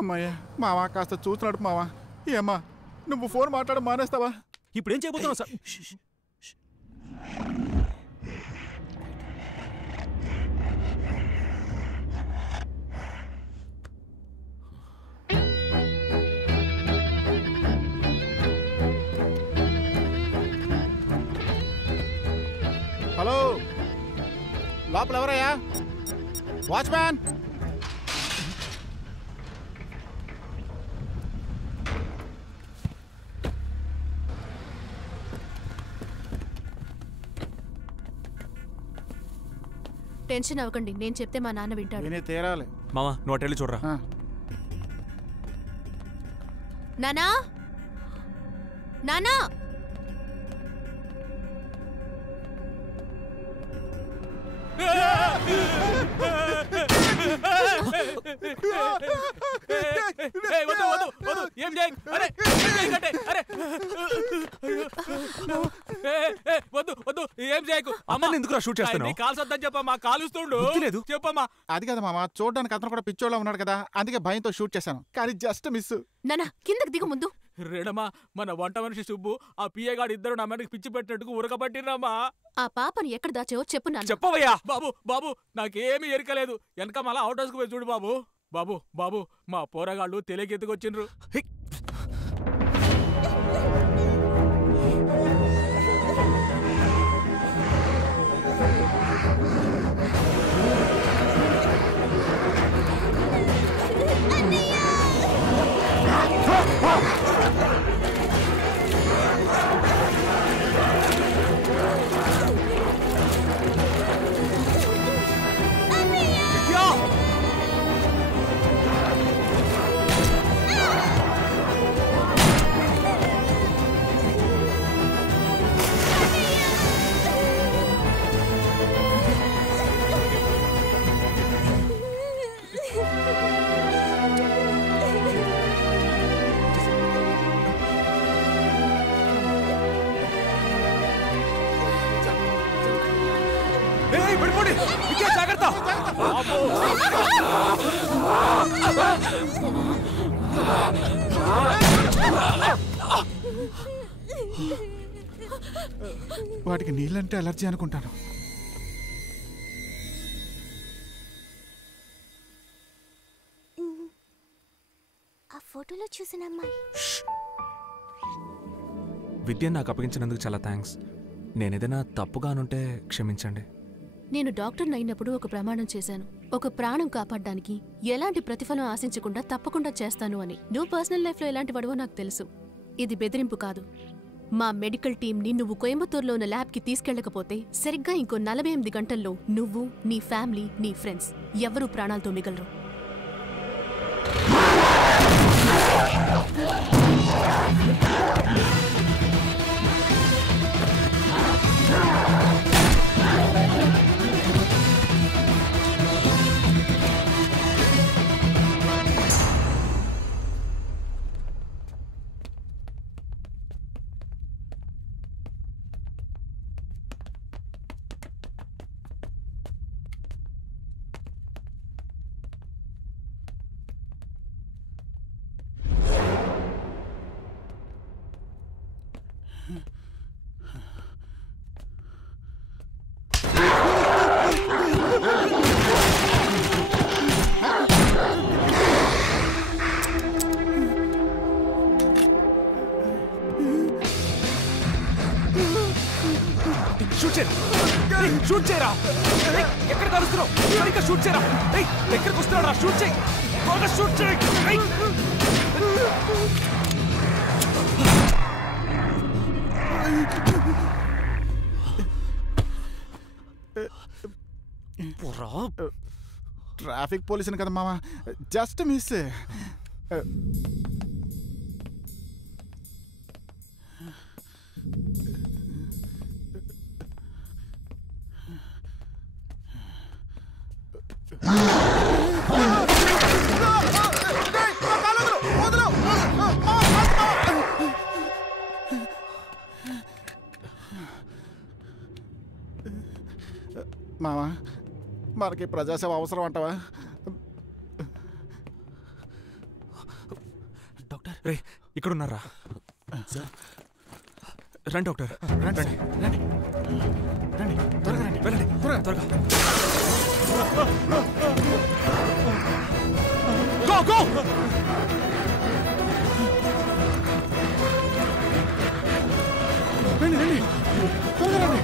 అమ్మయ్య మావా, కాస్త చూస్తున్నాడు మావా. ఏమ్మా నువ్వు ఫోన్ మాట్లాడడం మానేస్తావా? ఇప్పుడు ఏం చేయబోతున్నావు సార్? హలో, లోపల ఎవరయ్యా? వాచ్మ్యాన్. టెన్షన్ అవ్వకండి, నేను చెప్తే మా నాన్న వింటాడు. నేనే తేరాలి. మామా నువ్వు అటెళ్ళి చూడరా. నానా, నానా. ఏం చేయ? అరే వద్దు వద్దు, ఏం చేయకు. అమ్మ ఎందుకు షూట్ చేస్తాను? కాల్సొద్దని చెప్పమ్మా, కాలుస్తుండు. చెప్పమ్మా. అది కదా మామ, చూడడానికి అతను కూడా పిచ్చోళ్ళ ఉన్నాడు కదా, అందుకే భయంతో షూట్ చేశాను, కానీ జస్ట్ మిస్. నానా కిందకి దిగు ముందు. రేడమ్మా, మన వంట మనిషి సుబ్బు ఆ పియ్యగాడు ఇద్దరు నా మీదకి పిచ్చి పెట్టినట్టుకు ఉరకబట్టిరమ్మా. ఆ పాపను ఎక్కడ దాచావో చెప్పు నాన్న. చెప్పవయ్యా. బాబు బాబు, నాకేమీ ఎరకలేదు. వెనక మళ్ళా అవుట్ హౌస్కి పోయి చూడు బాబు. బాబు బాబు, మా పోరగాళ్ళు తెలియకెత్తుకొచ్చిండ్రు. జాగ్రత్త. వాటికి నీళ్ళంటే అలర్జీ అనుకుంటాను. ఆ ఫోటోలో చూసిన అమ్మాయి. విద్య నాకు అప్పగించినందుకు చాలా థ్యాంక్స్. నేనేదైనా తప్పుగానుంటే క్షమించండి. నేను డాక్టర్ని అయినప్పుడు ఒక ప్రమాణం చేశాను, ఒక ప్రాణం కాపాడడానికి ఎలాంటి ప్రతిఫలం ఆశించకుండా తప్పకుండా చేస్తాను అని. నువ్వు పర్సనల్ లైఫ్లో ఎలాంటి వాడవో నాకు తెలుసు. ఇది బెదిరింపు కాదు. మా మెడికల్ టీంని నువ్వు కోయంబత్తూర్లో ఉన్న ల్యాబ్కి తీసుకెళ్లకపోతే సరిగ్గా ఇంకో 48 గంటల్లో నువ్వు, నీ ఫ్యామిలీ, నీ ఫ్రెండ్స్ ఎవరూ ప్రాణాలతో మిగలరు. షూట్ చేయరా! ఎక్కడ కలుస్తున్నావు? సరిగ్గా షూట్ చేయరా! ఎక్కడికి వస్తున్నాడు రా? షూట్ చేయి! త్వరగా షూట్ చేయి! ట్రాఫిక్ పోలీసుని కదా మామ, జస్ట్ మిస్. మామా, మనకి ప్రజాసేవ అవసరం అంటావా? డాక్టర్ రే, ఇక్కడ ఉన్నారా? రండి డాక్టర్, రండి రండి రండి, త్వరగా రండి, వెళ్ళండి త్వరగా. Go go! రండి రండి, త్వరగా రండి.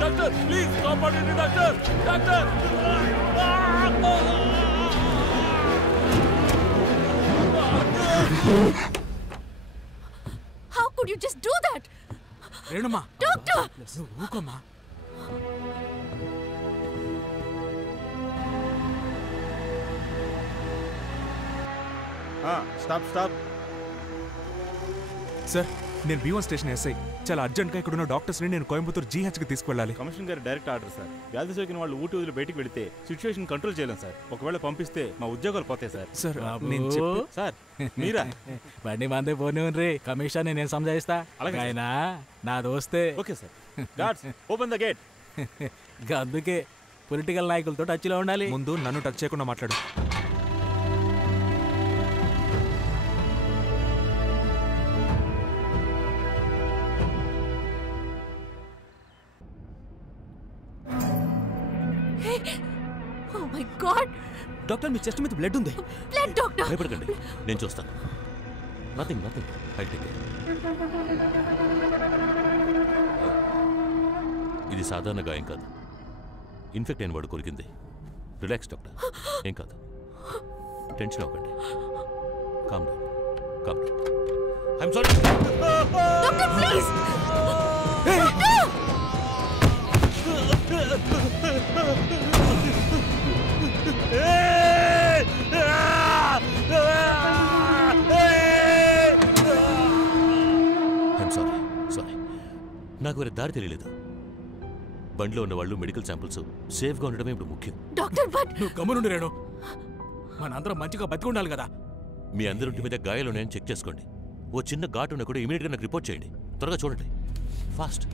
డాక్టర్ ప్లీజ్ కాపాడండి doctor. Doctor How could you just do that? రేణుమా, డాక్టర్ ఊకోమ్మా. Stop stop. సార్, నేను B1 స్టేషన్ ఎస్ఐ. చాలా అర్జెంట్గా ఇక్కడ ఉన్న డాక్టర్స్ని నేను కోయంబత్తూర్ GHకి తీసుకువెళ్ళాలి. కమిషనర్ గారి డైరెక్ట్ ఆర్డర్ సార్. వ్యాధి సోకిన వాళ్ళు ఊటి వదిలి బయటికి వెళితే సిచ్యువేషన్ కంట్రోల్ చేయలేం సార్. ఒకవేళ పంపిస్తే మా ఉద్యోగాలు పోతాయి సార్. సార్ నేను చెప్పి సార్ మీరా బండి మందే పోనీ రీ, కమిషన్ నేను సంజాయిస్తా. అలాగే ఆయన నా దోస్తే. Okay sir. Guards open the gate. అందుకే పొలిటికల్ నాయకులతో టచ్లో ఉండాలి. ముందు నన్ను టచ్ చేయకుండా మాట్లాడు. Oh my God! Doctor, me chest మీద బ్లడ్ ఉంది. Blood, doctor! భయపడకండి, నేను చూస్తాను. Nothing nothing, I take care. ఇది సాధారణ గాయం కాదు, ఇన్ఫెక్ట్ అయిన వాడు కొరికింది. రిలాక్స్ డాక్టర్, ఏం కాదు. టెన్షన్ అవ్వకండి. Calm down, calm down. I'm sorry doctor, please! Sorry, నాకు వేరే దారి తెలియలేదు. బండిలో ఉన్న వాళ్ళు మెడికల్ శాంపిల్స్ సేఫ్గా ఉండడమే ఇప్పుడు ముఖ్యం. డాక్టర్, బట్ నువ్వు గమ్మునుండి రేణు, మనందరం మంచిగా బతికుండాలి కదా. మీ అందరింటి మీద గాయాలున్నాయని చెక్ చేసుకోండి. ఓ చిన్న ఘాటు ఉన్నా కూడా ఇమీడియట్గా నాకు రిపోర్ట్ చేయండి. త్వరగా చూడండి, ఫాస్ట్.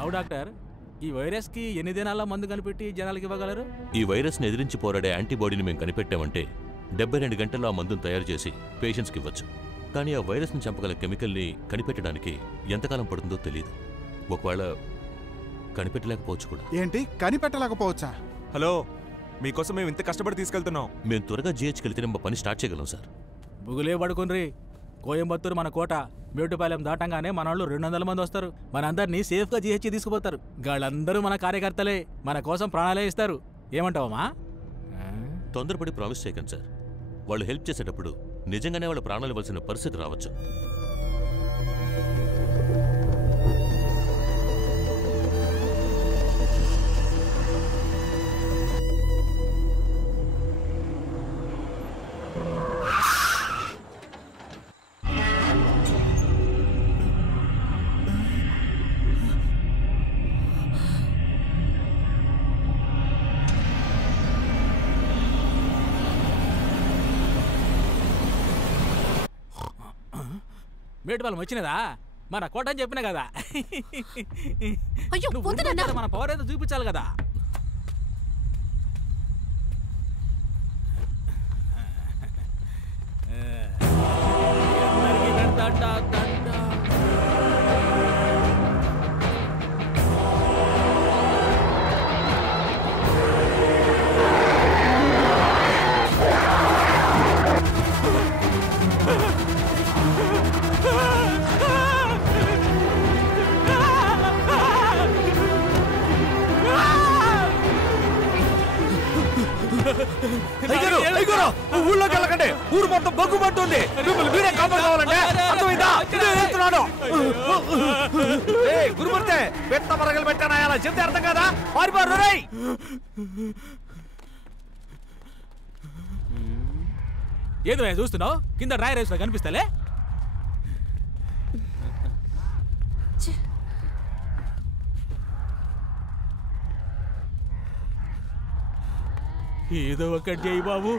అవు డాక్టర్, ఈ వైరస్ కి ఎన్ని దినాల్లో మందు కనిపెట్టి జనాలకి ఇవ్వగలరు? ఈ వైరస్ని ఎదిరించి పోరాడే యాంటీబాడీని మేము కనిపెట్టామంటే 72 గంటల్లో ఆ మందును తయారు చేసి పేషెంట్స్కి ఇవ్వచ్చు. కానీ ఆ వైరస్ని చంపగల కెమికల్ని కనిపెట్టడానికి ఎంతకాలం పడుతుందో తెలియదు. ఒకవేళ కనిపెట్టలేకపోవచ్చు కూడా. ఏంటి కనిపెట్టలేకపోవచ్చా? హలో, మీకోసం మేము ఇంత కష్టపడి తీసుకెళ్తున్నాం. మేము త్వరగా GHకి వెళ్తే మా పని స్టార్ట్ చేయగలం సార్. బుగులే పడుకుని కోయంబత్తూరు మన కోట. మేటుపాలెం దాటంగానే మన వాళ్ళు 200 మంది వస్తారు. మనందరినీ సేఫ్గా GH తీసుకుపోతారు. వాళ్ళందరూ మన కార్యకర్తలే, మన కోసం ప్రాణాలే ఇస్తారు. ఏమంటావమ్మా? తొందరపడి ప్రామిస్ చేయకండి సార్. వాళ్ళు హెల్ప్ చేసేటప్పుడు నిజంగానే వాళ్ళ ప్రాణాలు ఇవ్వాల్సిన పరిస్థితి రావచ్చు. మేటుపాలెం వచ్చినదా మన కోట అని చెప్పినా కదా. మన పవర్ ఏదో చూపించాలి కదా. ఊళ్ళోకి వెళ్ళకండి, ఊరు మొత్తం బొగ్గు పడుతుంది. మిమ్మల్ని మీరే కాపాడుకోవాలంటే అర్థమైందా? గురుమూర్తే పెద్ద మరగలు పెట్టానా అలా చెప్తే అర్థం కదా. పారిపోరు. ఏదో చూస్తున్నావు, కింద డ్రై రైస్ లో కనిపిస్తలే. ఏదో ఒకటి చేయి బాబు.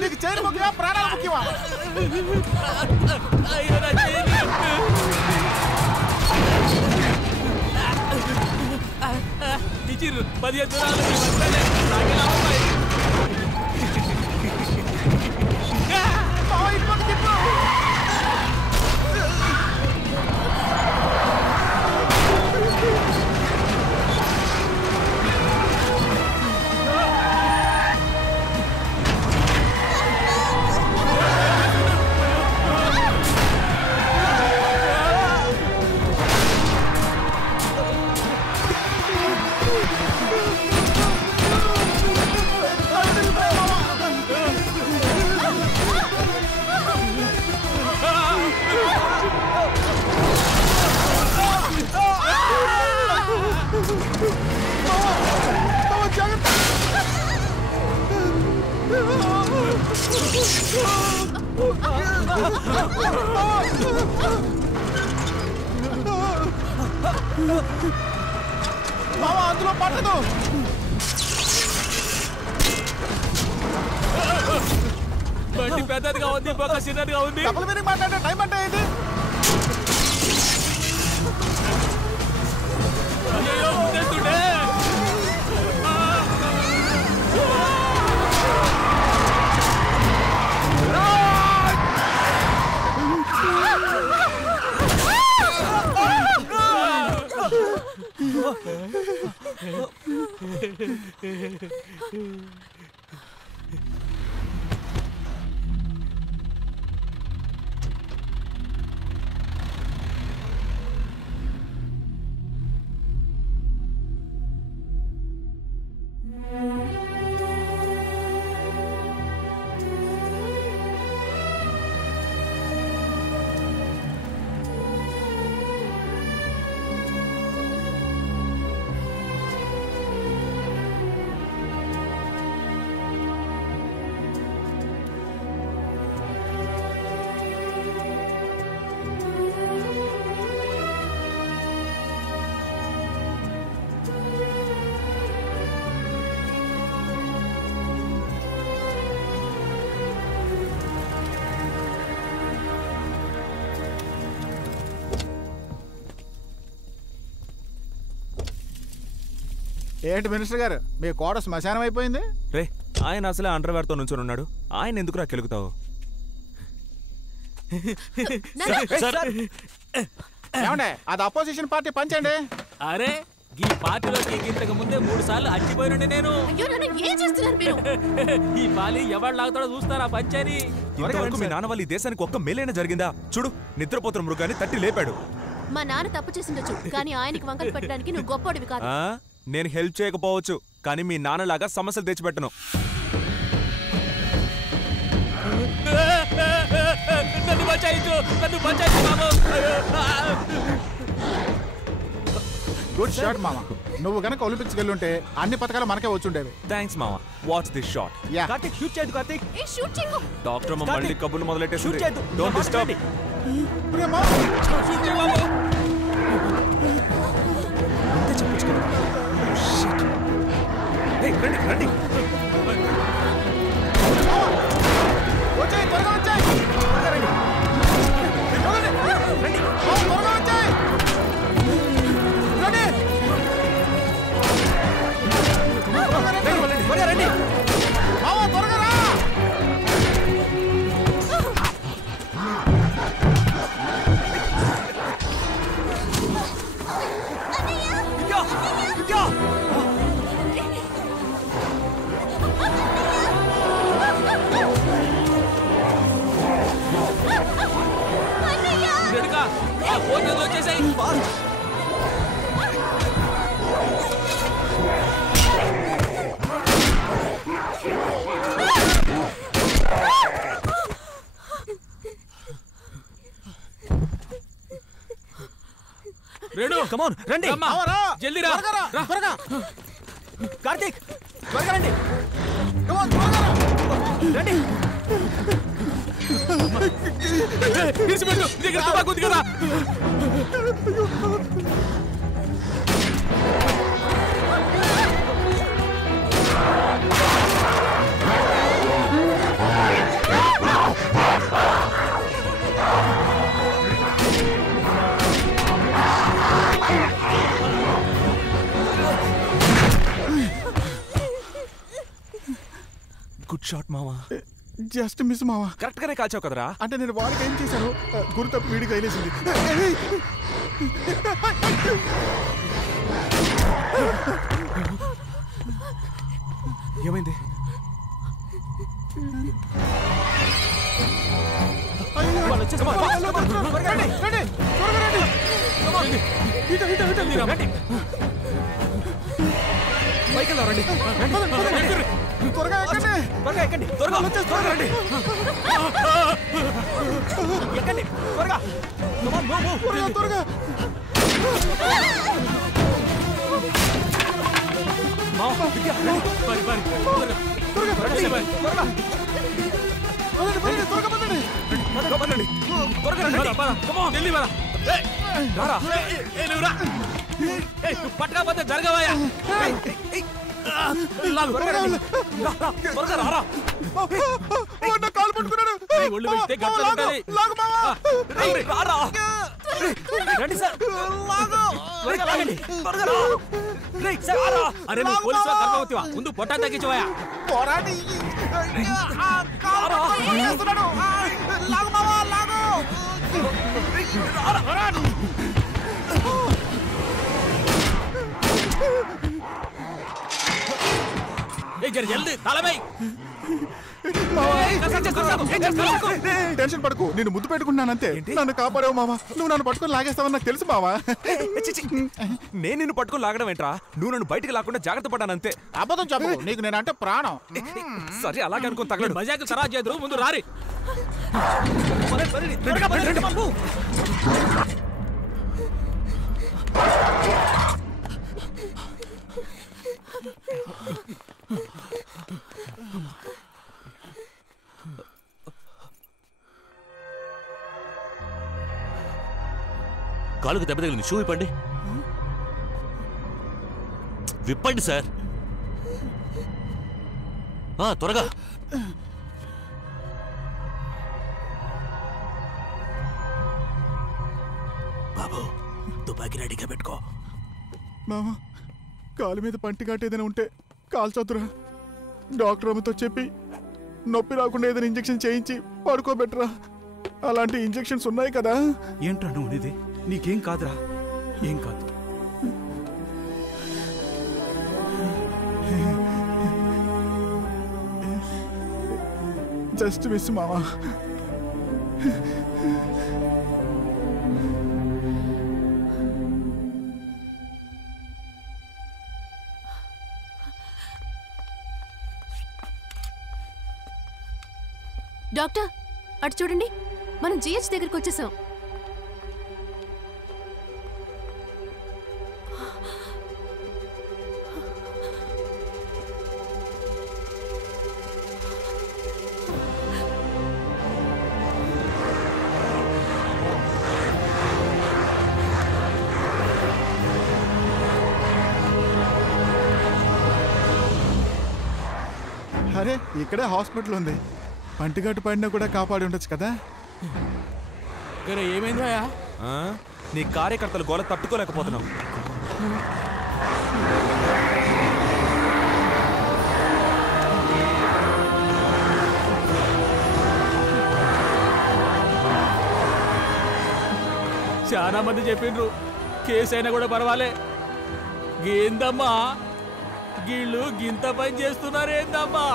నీకు చైన్ ముఖ్యమా ప్రాణాలు ముఖ్యమా? ఇచ్చిర్రు 15 మామ అందులో పట్టదు. బండి పెద్దదిగా ఉంది బొక్క చిన్నదిగా ఉంది. డబుల్ మీనింగ్ మాట్లాడే టైం అంటే ఏంటి? అయ్యో ముందేస్తుండే. ఏంటి మినిస్టర్ గారు, మీ కోడ శ్మశానం అయిపోయింది? రే, ఆయన అసలే అండర్వేర్ తో నుంచొని ఉన్నాడు. ఆయన ఎందుకురా కెలుగుతావు? ఏమండే, అది అపోజిషన్ పార్టీ పంచండి. అరే ఈ పార్టీలోకి ఇంతకు ముందే 3 సార్లు అచ్చిపోయినండి నేను. ఏం చేస్తున్నారు మీరు? ఈ పాలి ఎవరు లాగుతాడో చూస్తారా పంచని. ఇంతవరకు మీ నాన్న వాళ్ళు ఈ దేశానికి ఒక్క మేలైనా జరిగిందా? చూడు, నిద్రపోతున్న మృగాన్ని తట్టి లేపాడు. మా నాన్న తప్పు చేసిండొచ్చు, కానీ ఆయనకి వంకలు పెట్టడానికి నువ్వు గొప్పవాడివి కాదు. నేను హెల్ప్ చేయకపోవచ్చు, కానీ మీ నాన్నలాగా సమస్యలు తెచ్చిపెట్టను. నన్ను బచాయించు, నన్ను బచాయించు బాబు. గుడ్ షాట్ మామ. నువ్వు గనక ఒలింపిక్స్కి వెళ్ళుంటే అన్ని పథకాలు మనకే వచ్చుండేవి. థ్యాంక్స్ మామ. Watch this shot. Karthik shoot చేయదు. కార్తిక్ షూట్ చేయకు. డాక్టర్ అమ్మ మళ్ళీ కబుర్లు మొదలెట్టేసింది. Don't disturb. షూట్ చేయ బాబు. అంతే చెప్పొచ్చు కదా. రండి రండి. వచ్చేయ్, త్వరగా వచ్చేయ్. రండి. రండి. త్వరగా వచ్చేయ్. రండి. త్వరగా రండి. మామ త్వరగా రా. రేడు కమ్ ఆన్ రండి. జల్దీ రా. త్వరగా. కార్తిక్ త్వరగా రండి. కమ్ ఆన్ త్వరగా రా. రండి. తీసిపెట్టు, దగ్గర తుపాకు ఉంది కదా. గుడ్ షాట్ మావా. జస్ట్ మిస్ మావా. కరెక్ట్ గానే కాల్చావు కదరా. అంటే నేను వాళ్ళకి ఏం చేశాను, గురి తప్పు వీడికి తగిలేసింది. ఏమైంది? త్వరగా ఎక్కండి. త్వరగా రండి. ఎక్కండి త్వరగా. త్వరగా. పట్టకపోతే జరగవయ్యా. కాలు పట్టుకున్నాడు. ఒళ్ళు వెళ్తే గట్ల ఉండాలి. రండి సార్. అరే నువ్వు పోలీసు గర్భవతివా? ముందు పొట్టా తగ్గించవయ్యా. జల్దీ తలమై. టెన్షన్ పడకు, నేను ముద్దు పెట్టుకున్నానంతే. నన్ను కాపాడావు మావా. నువ్వు నన్ను పట్టుకొని లాగేస్తావని నాకు తెలుసు మావా. నేను నిన్ను పట్టుకొని లాగడం ఏంట్రా? నువ్వు నన్ను బయటికి లాకుండా జాగ్రత్త పడ్డానంతే. అబద్ధం చెప్పు, నీకు నేనంటే ప్రాణం. సరే అలాగే అనుకుని తగలడు. మజాకు సరా చేద్దరు, ముందు రారి. కాలుకు దెబ్బ తగిలింది. షూ విప్పండి. విప్పండి సార్. త్వరగా. బాబు తుపాకీ రెడీగా పెట్టుకో. మామా, కాలు మీద పంటిఘాటు ఏదైనా ఉంటే కాల్చొద్దురా. డాక్టర్ అమ్మతో చెప్పి నొప్పి రాకుండా ఏదైనా ఇంజెక్షన్ చేయించి పడుకోబెట్టరా. అలాంటి ఇంజెక్షన్స్ ఉన్నాయి కదా. ఏంట్రా నువ్వు అనేది? నీకేం కాదురా, ఏం కాదు. జస్ట్ మిస్ మామా. డాక్టర్ అటు చూడండి, మనం జిహెచ్ దగ్గరికి వచ్చేసాం. అరే, ఇక్కడే హాస్పిటల్ ఉంది. పంటిఘాటు పడినా కూడా కాపాడి ఉండొచ్చు కదా. ఏమైందా? నీ కార్యకర్తలు గోల తట్టుకోలేకపోతున్నావు. చాలా మంది చెప్పిండ్రు కేసు అయినా కూడా పర్వాలే. ఏందమ్మా వీళ్ళు గింత పని చేస్తున్నారేందమ్మా?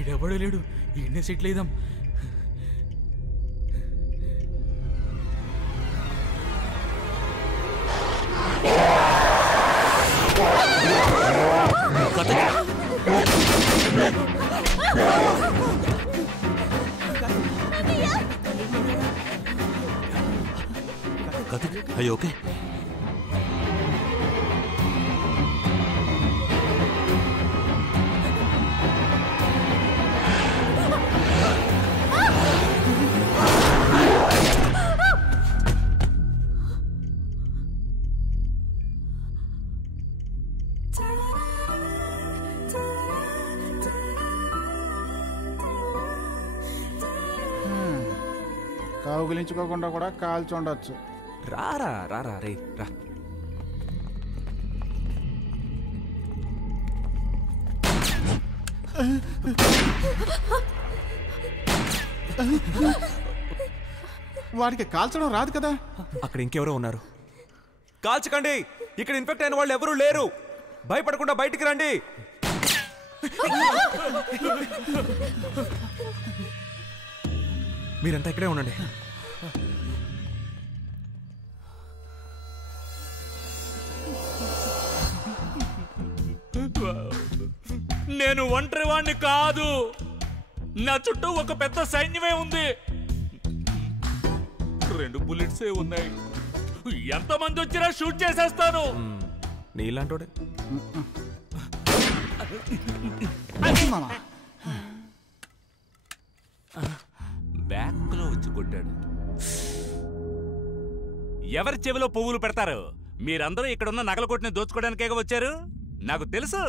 ఈడెవడో లేడు, ఈయనే సెటిల్ అయిదాం. అయ్యో ఓకే. కౌగిలించుకోకుండా కూడా కాల్చి ఉండొచ్చు. రారా రారా రే రా. వాడికి కాల్చడం రాదు కదా. అక్కడ ఇంకెవరో ఉన్నారు. కాల్చకండి, ఇక్కడ ఇన్ఫెక్ట్ అయిన వాళ్ళు ఎవరూ లేరు. భయపడకుండా బయటికి రండి. మీరంతా ఇక్కడే ఉండండి. నేను ఒంటరి వాణ్ణి కాదు, నా చుట్టూ ఒక పెద్ద సైన్యమే ఉంది. 2 బుల్లెట్సే ఉన్నాయి. ఎంతమంది వచ్చినా షూట్ చేసేస్తాను. నీలాంటోడే. బ్యాక్ లో వచ్చి కొట్టాడు. ఎవరి చెవిలో పువ్వులు పెడతారు? మీరందరూ ఇక్కడున్న నగల కొట్టిని దోచుకోవడానికే వచ్చారు. నాకు తెలుసు.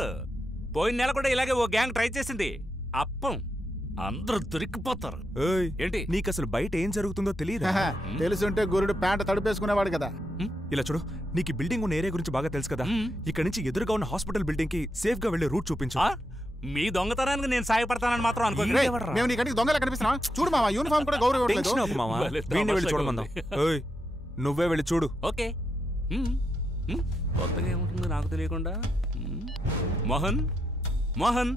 పోయిన నెల కూడా ఇలాగే ఓ గ్యాంగ్ ట్రై చేసింది. అప్పం అందరూ దొరికిపోతారు. ఏంటి నీకు అసలు బయట ఏం జరుగుతుందో తెలియదు? తెలుసుంటే గురుడు ప్యాంట్ తడిపేసుకునేవాడు కదా. ఇలా చూడు, నీకు ఈ బిల్డింగ్ ఉన్న ఏరియా గురించి బాగా తెలుసు కదా. ఇక్కడ నుంచి ఎదురుగా ఉన్న హాస్పిటల్ బిల్డింగ్ కి సేఫ్ గా వెళ్లే రూట్ చూపించు. మీ దొంగతనానికి నేను సాయపడతానని మాత్రం అనుకోండి. మేము నీ కంటికి దొంగలా కనిపిస్తున్నా? చూడు మామ, యూనిఫామ్ కూడా గౌరవం వెళ్ళి చూడమందాం. నువ్వే వెళ్ళి చూడు. ఓకే. కొత్తగా ఏముంటుందో నాకు తెలియకుండా. మోహన్, మోహన్,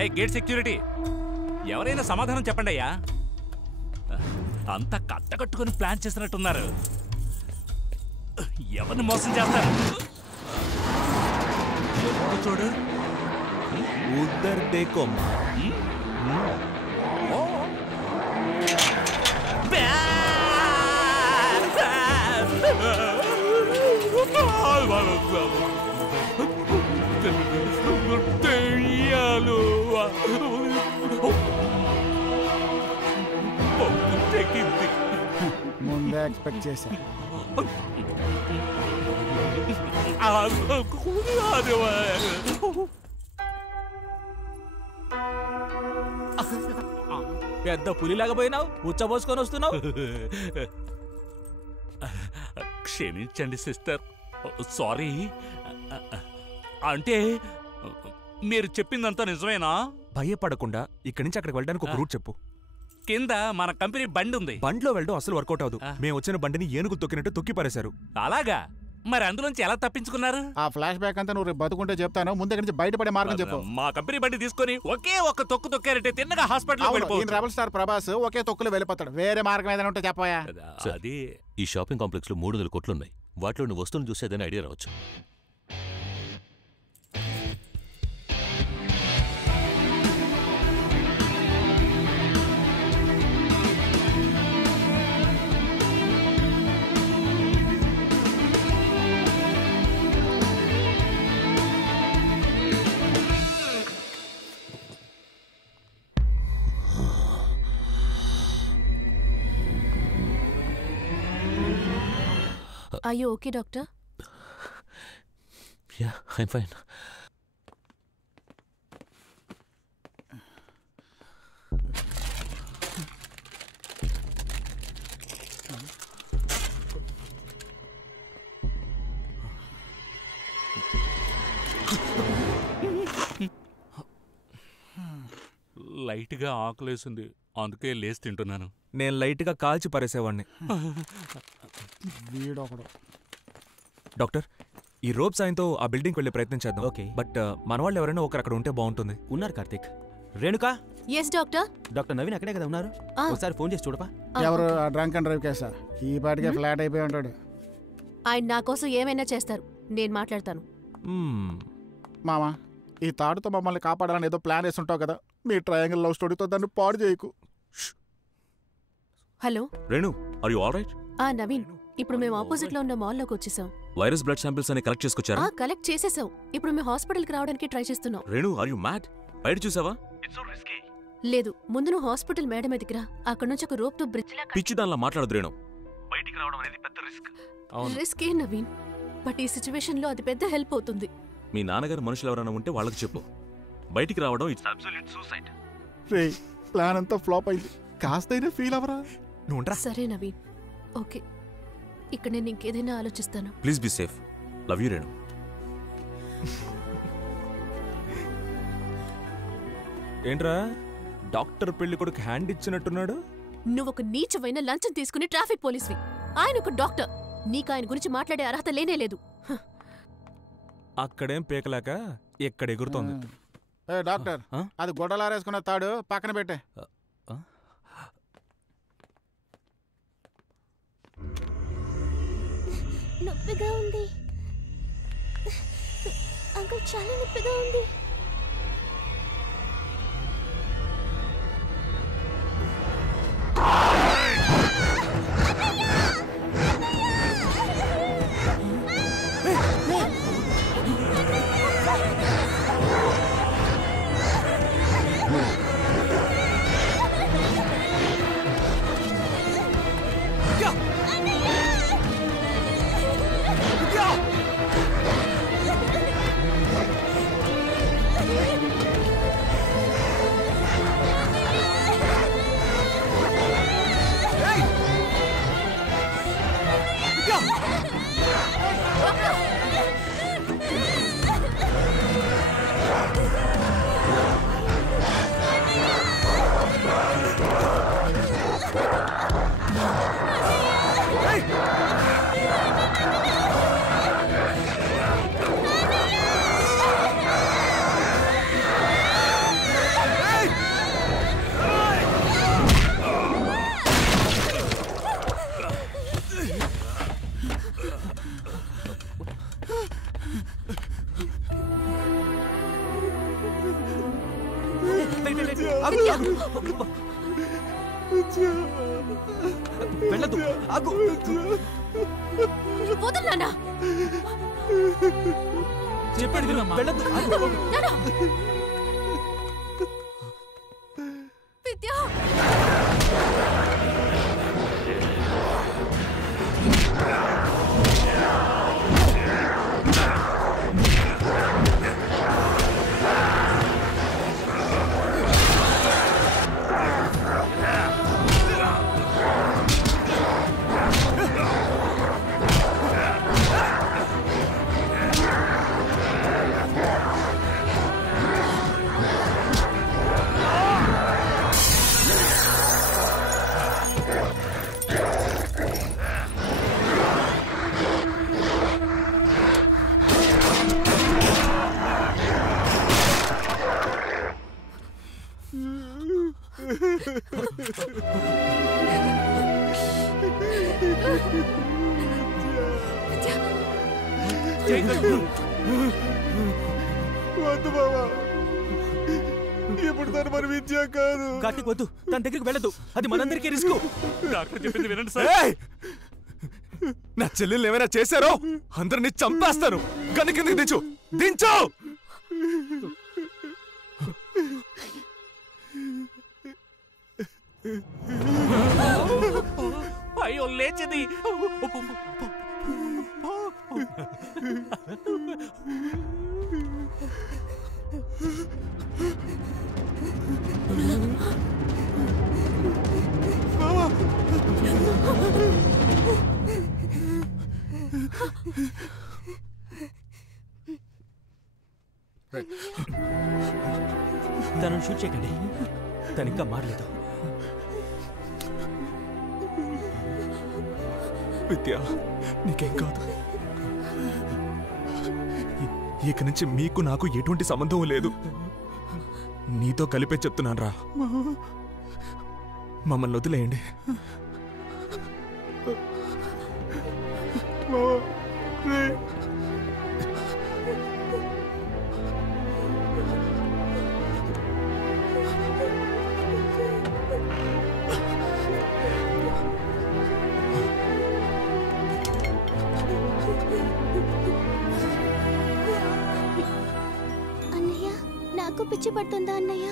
ఏ గేట్ సెక్యూరిటీ, ఎవరైనా సమాధానం చెప్పండి అయ్యా. అంతా కట్టకట్టుకుని ప్లాన్ చేసినట్టున్నారు. ఎవరిని మోసం చేస్తారు? చూడు, ఉద్దర్ దేకో. ముందే ఎక్స్పెక్ట్ చేశా. పెద్ద పులిలాగా పోయినావు, ఉచ్చబోసుకొని వస్తున్నావు. క్షమించండి సిస్టర్, సారీ. అంటే మీరు చెప్పిందంతా నిజమేనా? భయపడకుండా ఇక్కడి నుంచి అక్కడికి వెళ్ళడానికి ఒక రూట్ చెప్పు. కింద మన కంపెనీ బండి ఉంది. బండిలో వెళ్ళడం అసలు వర్కౌట్ అవదు. మేము వచ్చిన బండిని ఏనుగు తొక్కినట్టు తొక్కి పారేశారు. అలాగా? మరి అందులోంచి ఎలా తప్పించుకున్నారు? ఆ ఫ్లాష్ బ్యాక్ అంతా నువ్వు బతుకుంటే చెప్తాను. ముందు నుంచి బయటపడే మార్గం చెప్పు. మా కంపెనీ బండి తీసుకొని ఒకే ఒక తొక్కు తొక్కారంటే తిన్నగా హాస్పిటల్ వెళ్ళిపోవచ్చు. రెబల్ స్టార్ ప్రభాస్ ఒకే తొక్కులో వెళ్ళిపోతాడు. వేరే మార్గం ఏదైనా ఉంటే చెప్పాయా? అది ఈ షాపింగ్ కాంప్లెక్స్ లో 300 కోట్లున్నాయి. వాటిలో నువ్వు వస్తువులు చూసేదని ఐడియా రావచ్చు. Are you okay, doctor? Yeah, I'm fine. Light గా ఆకలేసింది, అందుకే లేసి తింటున్నాను. నేను లైట్ గా కాల్చి పారేసేవాడిని. డాక్టర్, ఈ రోప్ సాయంతో ఆ బిల్డింగ్ వెళ్ళే ప్రయత్నం చేద్దాం. ఓకే, బట్ మన వాళ్ళు ఎవరైనా ఒకరు అక్కడ ఉంటే బాగుంటుంది. ఉన్నారు Karthik. Renuka? Yes doctor. Doctor Naveen అక్కడే కదా ఉన్నారు? ఒకసారి ఫోన్ చేసి చూడపా. ఎవరు? డ్రంక్ అండ్ డ్రైవ్ కేసా? ఈ పాటికే ఫ్లాట్ అయిపోయి ఉంటాడు. ఆయన నా కోసం ఏమైనా చేస్తారు, నేను మాట్లాడతాను. మామా, ఈ తాడుతో మమ్మల్ని కాపాడాలని ఏదో ప్లాన్ వేసి ఉంటావు కదా. నీ ట్రయాంగిల్ లవ్ స్టోరీతో దాన్ని పాడు చేయకు. Hello Renu, are you all right? Naveen, ఇప్పుడు మేము ఆపోజిట్ లో ఉన్న మాల్ లోకి వచ్చేసాం. వైరస్ బ్లడ్ శాంపిల్స్ అని కలెక్ట్ చేసుకొచ్చారా? కలెక్ట్ చేసేసాం. ఇప్పుడు మేము హాస్పిటల్ కి రావడానికి ట్రై చేస్తున్నాం. Renu, are you mad? బయట చూసావా? లేదు, ముందు నువ్వు హాస్పిటల్ మేడం ఎదిగిరా. అక్కడ నుంచి ఒక రోప్ తో బ్రిడ్జ్ లా. పిచ్చి దానిలా మాట్లాడదు రేణు. బయటికి రావడం అనేది పెద్ద risk. Risk A Naveen, but ఈ సిచ్యువేషన్ లో అది పెద్ద హెల్ప్ అవుతుంది. మీ నాన్నగారు మనుషులు ఎవరైనా ఉంటే వాళ్ళకి చెప్పు. బయటికి రావడం it's absolute suicide. Ray, plan అంతా ఫ్లాప్ అయింది. కాస్తైనా ఫీల్ అవరా? సరే నవీన్, ఓకే. ఇక్కడ నేను ఇంకేదైనా ఆలోచిస్తాను. Please be safe. Love you Renu. ఏంట్రా, డాక్టర్ పెళ్లి కొడుకు హ్యాండ్ ఇచ్చినట్టున్నాడు? నువ్వు ఒక నీచమైన లంచం తీసుకుని ట్రాఫిక్ పోలీస్వి. ఆయన ఒక డాక్టర్. నీకు ఆయన గురించి మాట్లాడే అర్హత లేనే లేదు. అక్కడేం పేకలాక ఎక్కడ ఎగురుతోంది. డాక్టర్, అది గొడ్డలారేసుకున్న తాడు పక్కన పెట్టే. నొప్పిగా ఉంది అంకుల్, చాలా నొప్పిగా ఉంది. వెళ్ళదు ఆగు. వదలనా చెప్పేది విను, వెళ్ళదు. విద్యా వద్దు బావా, ఇప్పుడు తను మరి విద్య కాదు. కార్తీక్ వద్దు, తన దగ్గరికి వెళ్ళదు. అది మనందరికీ రిస్క్. డాక్టర్ చెప్పింది వినండి సార్. నా చెల్లెల్ని ఏమైనా చేశారో అందరినీ చంపేస్తాను. గన్ను కిందకి దించు, దించు. అయ్యో లేచింది. తనను షూట్ చేయకండి, తను ఇంకా మారలేదు. విద్య, నీకేం కాదు. ఇక నుంచి మీకు నాకు ఎటువంటి సంబంధం లేదు. నీతో కలిపే చెప్తున్నాను రా. మమ్మల్ని వదిలేయండి. అన్నయ్య, నాకు పిచ్చి పడుతుందా అన్నయ్య?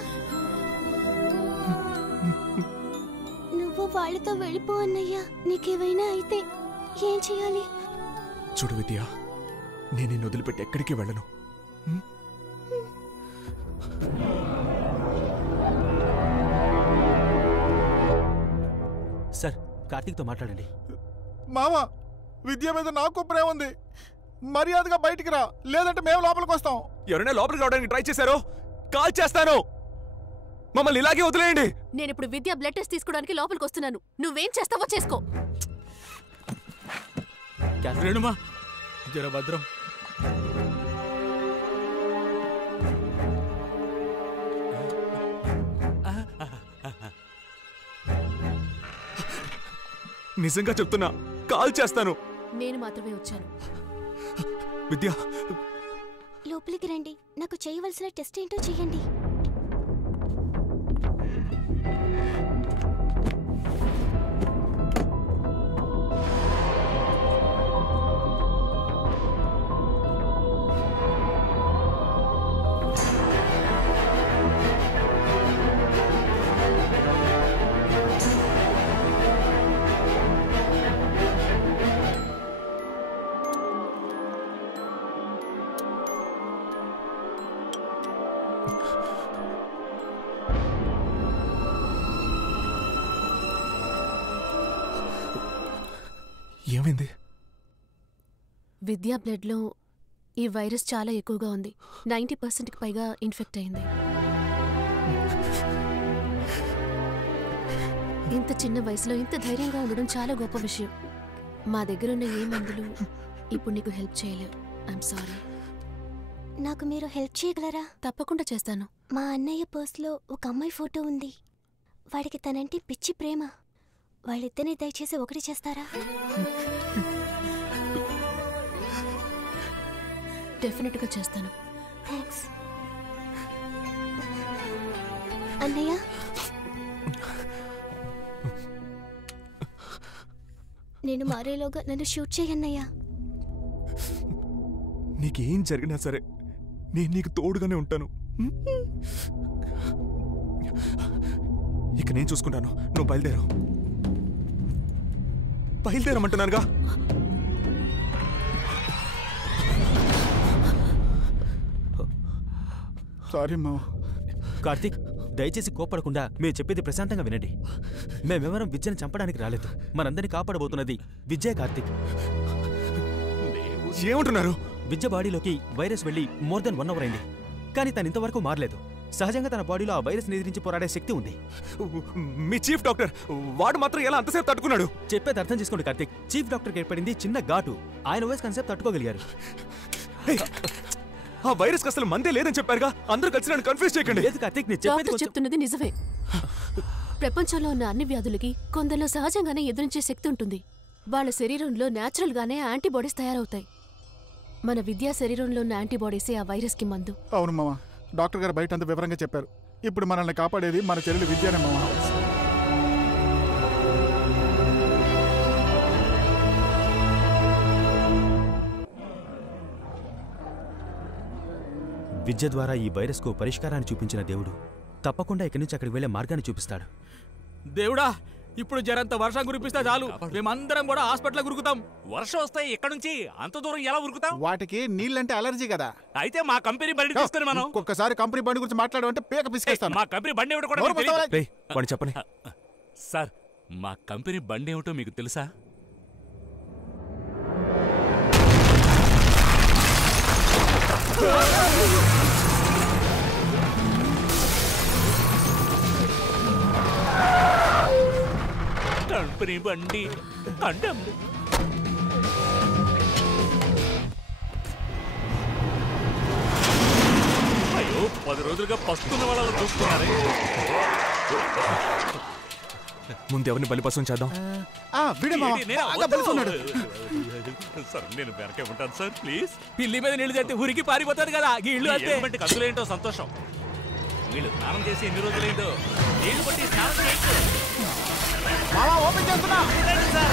నువ్వు వాళ్ళతో వెళ్ళిపో అన్నయ్య. నీకేమైనా అయితే ఏం చేయాలి? చూడు విద్య, నేను నిన్ను వదిలిపెట్టి ఎక్కడికి వెళ్ళను. సార్, కార్తీక్తో మాట్లాడండి. మామ, విద్య మీద నాకు ప్రేమ ఉంది. మర్యాదగా బయటికి రా, లేదంటే మేము లోపలికి వస్తాం. ఎవరైనా లోపలికి రావడానికి ట్రై చేశారో కాల్ చేస్తాను. మమ్మల్ని ఇలాగే వదిలేయండి. నేను ఇప్పుడు విద్య బ్లడ్ టెస్ట్ తీసుకోవడానికి లోపలికి వస్తున్నాను. నువ్వేం చేస్తావో చేసుకో. రేణుమా, జర భద్రం. నిజంగా చెప్తున్నా, కాల్ చేస్తాను. నేను మాత్రమే వచ్చాను. విద్య, లోపలికి రండి. నాకు చేయవలసిన టెస్ట్ ఏంటో చెయ్యండి. ఏమైంది? విద్యా బ్లడ్లో ఈ వైరస్ చాలా ఎక్కువగా ఉంది. 90%కి పైగా ఇన్ఫెక్ట్ అయింది. ఇంత చిన్న వయసులో ఇంత ధైర్యంగా ఉండడం చాలా గొప్ప విషయం. మా దగ్గరున్న ఏ మందులు ఇప్పుడు నీకు హెల్ప్ చేయలేవు. I'm sorry. నాకు మీరు హెల్ప్ చేయగలరా? తప్పకుండా చేస్తాను. మా అన్నయ్య పర్స్లో ఒక అమ్మాయి ఫోటో ఉంది. వాడికి తనంటే పిచ్చి ప్రేమ. వాళ్ళిద్దరిని దయచేసి ఒకటి చేస్తారా? డెఫినెట్ గా చేస్తాను. థ్యాంక్స్ అన్నయ్య. నేను మారేలోగా నన్ను షూట్ చేయన్నయ్యా. నీకేం జరిగినా సరే నేను నీకు తోడుగానే ఉంటాను. ఇక నేను చూసుకుంటాను. నువ్వు బయలుదేరమంటున్నానుగా. సారీ మా. కార్తీక్, దయచేసి కోపడకుండా మేము చెప్పేది ప్రశాంతంగా వినండి. మేమెవరం విద్యను చంపడానికి రాలేదు. మనందరినీ కాపాడబోతున్నది విద్యే. కార్తీక్ ఏమంటున్నారు? విద్య బాడీలోకి వైరస్ వెళ్ళి మోర్ దెన్ 1 hour అయింది, కానీ తను ఇంతవరకు మారలేదు. సహజంగా తన బాడీలో ఆ వైరస్ ఎదిరించి పోరాడే శక్తి ఉంది. మీ చీఫ్ డాక్టర్ వాడు మాత్రం ఎలా అంతసేపు తట్టుకున్నాడు? చెప్పేది అర్థం చేసుకోండి కార్తీక్. చీఫ్ డాక్టర్కి ఏర్పడింది చిన్న ఘాటు. ఆయన వైరస్ కాన్సెప్ట్ తట్టుకోగలిగారు. ఆ వైరస్ అసలు మందే లేదని చెప్పారుగా. అందరూ కలిసి నన్ను కన్ఫ్యూజ్ చేయకండి. లేదు కార్తీక్, నేను డాక్టర్ చెప్తున్నది నిజమే. ప్రపంచంలో ఉన్న అన్ని వ్యాధులకి కొందరిలో సహజంగానే ఎదురించే శక్తి ఉంటుంది. వాళ్ళ శరీరంలో న్యాచురల్ గానే యాంటీబాడీస్ తయారవుతాయి. మన విద్యా శరీరంలో ఉన్న యాంటీబాడీసే ఆ వైరస్ కి మందు. అవును మామ, డాక్టర్ గారు బయట అంత వివరంగా చెప్పారు. ఇప్పుడు మనల్ని కాపాడేది మన చెల్లెలు విద్యనే మామ. విద్య ద్వారా ఈ వైరస్కు పరిష్కారాన్ని చూపించిన దేవుడు తప్పకుండా ఇక్కడి నుంచి అక్కడికి వెళ్లే మార్గాన్ని చూపిస్తాడు. దేవుడా, ఇప్పుడు జరంత వర్షం కురిపిస్తే చాలు, మేమందరం కూడా హాస్పిటల్ గురుకుతాం. వర్షం వస్తాయి ఎక్కడి నుంచి అంత దూరం ఎలా ఉరుకుతాం? వాటికి నీళ్ళంటే అలర్జీ కదా. అయితే మా కంపెనీ బండి తీసుకుని మనం ఒక్కసారి కంపెనీ బండి గురించి మాట్లాడమంటే పేక పిసికేస్తాను. మా కంపెనీ బండి ఏమిటో కూడా మీకు తెలీదా? వాడిని చెప్పని. సార్, మా కంపెనీ బండి ఏమిటో మీకు తెలుసా? కంపెనీ బండి అడ్డం. అయ్యో, 10 రోజులుగా పస్తున్న వాళ్ళని చూస్తున్నారే. ముందు ఎవరిని బలిపసం చేద్దాం? సార్, నేను వెనకే ఉంటాను సార్, ప్లీజ్. పిల్లి మీద నీళ్లు చేస్తే ఉరికి పారిపోతాడు కదా ఈ ఇల్లు అంతే. అందులేంటో సంతోషం. వీళ్ళు స్నానం చేసి ఎన్ని రోజులేంటో నీళ్లు పట్టి స్నానం చేయొచ్చు. ఓపెన్ చేస్తున్నా సార్.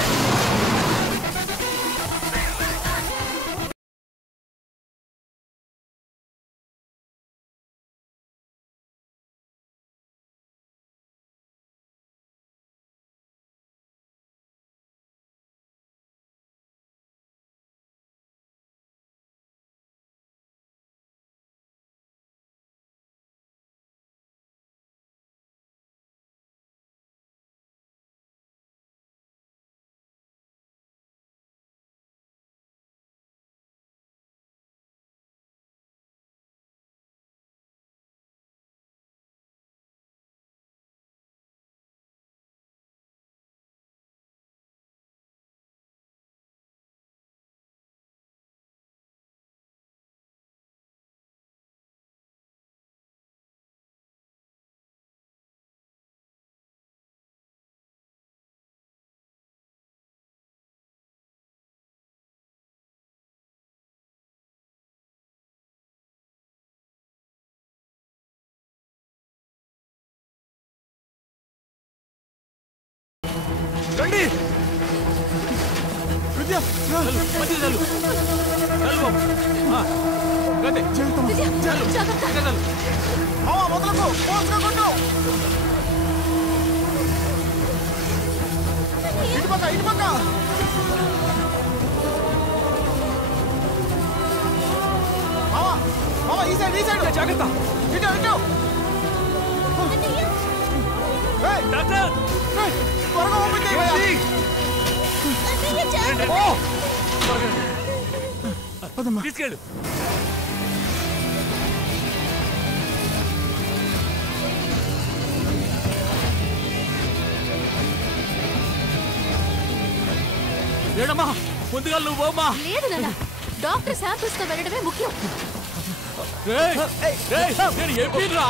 రండి విద్య, జాగ్రత్త. త్వరగా ఓపెన్ చేయండి. తీసుకెళ్ళు. ఏడమ్మా, ముందుగా నువ్వు పోమ్మా. లేదు నాన్న, డాక్టర్ శాంపిల్స్ తో వెళ్ళడమే ముఖ్యం. నేను చెప్పిరా.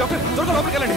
డాక్టర్ త్వరగా లోపలికి వెళ్ళండి.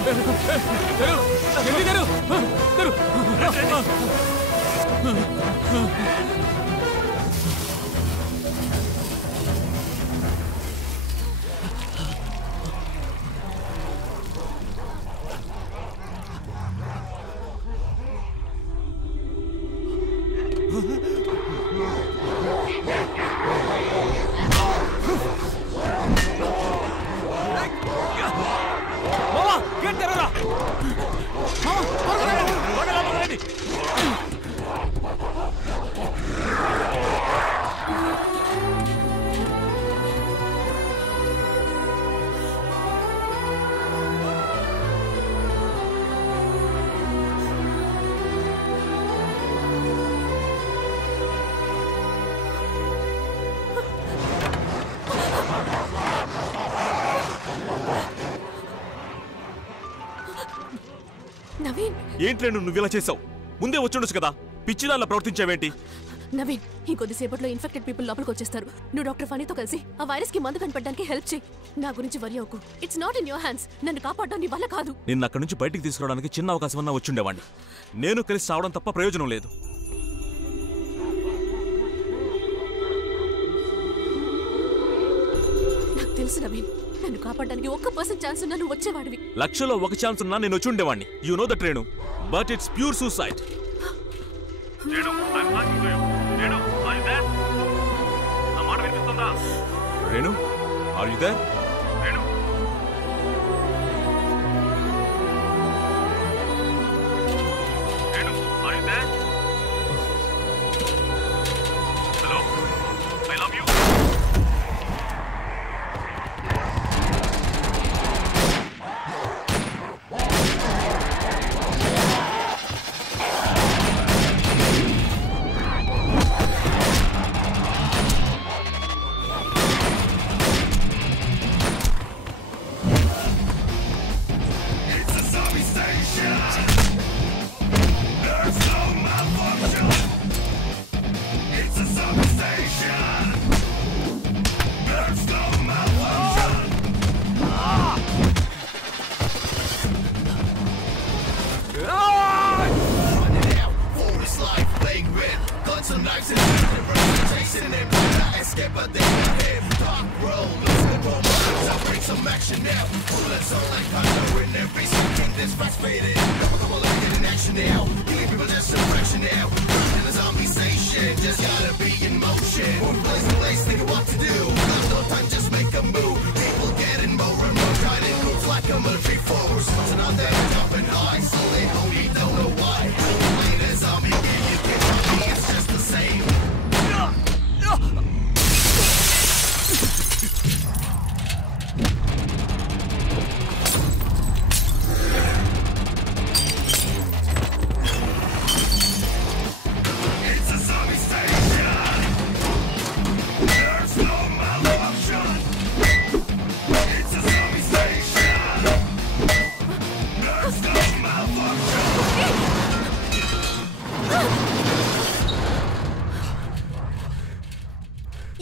నవీన్, ఏంటి నువ్వు ఇలా చేసావు? ముందే వచ్చుండొచ్చు కదా, పిచ్చిలా ప్రవర్తించావేంటి? నవీన్, ఇంకొద్దిసేపట్లో ఇన్ఫెక్టెడ్ పీపుల్ లోపలికి వచ్చేస్తారు. నువ్వు డాక్టర్ ఫనీతో కలిసి ఆ వైరస్ కి మందు కనిపెట్టడానికి హెల్ప్ చేయి. నా గురించి వరి అవ్వకు. It's not in your hands. నన్ను కాపాడడం నీ వల్ల కాదు. నిన్న అక్కడి నుంచి బయటికి తీసుకురావడానికి చిన్న అవకాశం అన్నా వచ్చుండేవాడిని. నేను కలిసి చావడం తప్ప ప్రయోజనం లేదు. నాకు తెలుసు నవీన్, నన్ను కాపాడడానికి 1% ఛాన్స్ ఉన్నా నువ్వు వచ్చేవాడివి. లక్షలో 1 ఛాన్స్ ఉన్నా నేను వచ్చి ఉండేవాడిని. You know that Renu, but it's pure suicide. Renu, are you there?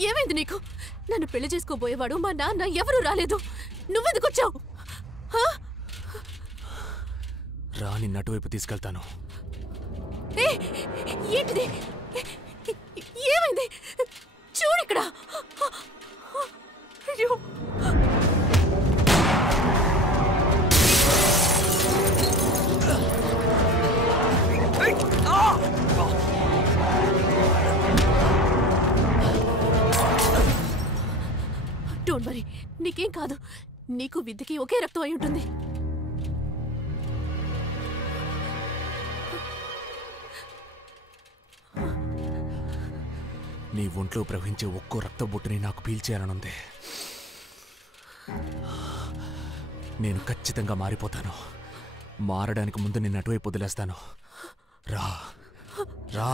ఏమైంది నీకు? నన్ను పెళ్లి చేసుకోబోయేవాడు మా నాన్న, ఎవరూ రాలేదు. నువ్వెందుకు వచ్చావు? రా, నిన్ను అటువైపు తీసుకెళ్తాను. ఏంటిది? ఏమైంది? చూడు ఇక్కడ. అయ్యో, డోంట్ వరీ, నీకేం కాదు. నీకు విద్యకి ఒకే రక్తం అయి ఉంటుంది. నీ ఒంట్లో ప్రవహించే ఒక్కో రక్తబొట్టుని నాకు పీల్చేయాలనుంది. నేను ఖచ్చితంగా మారిపోతాను. మారడానికి ముందు నిన్ను అటువైపు వదిలేస్తాను. రా రా.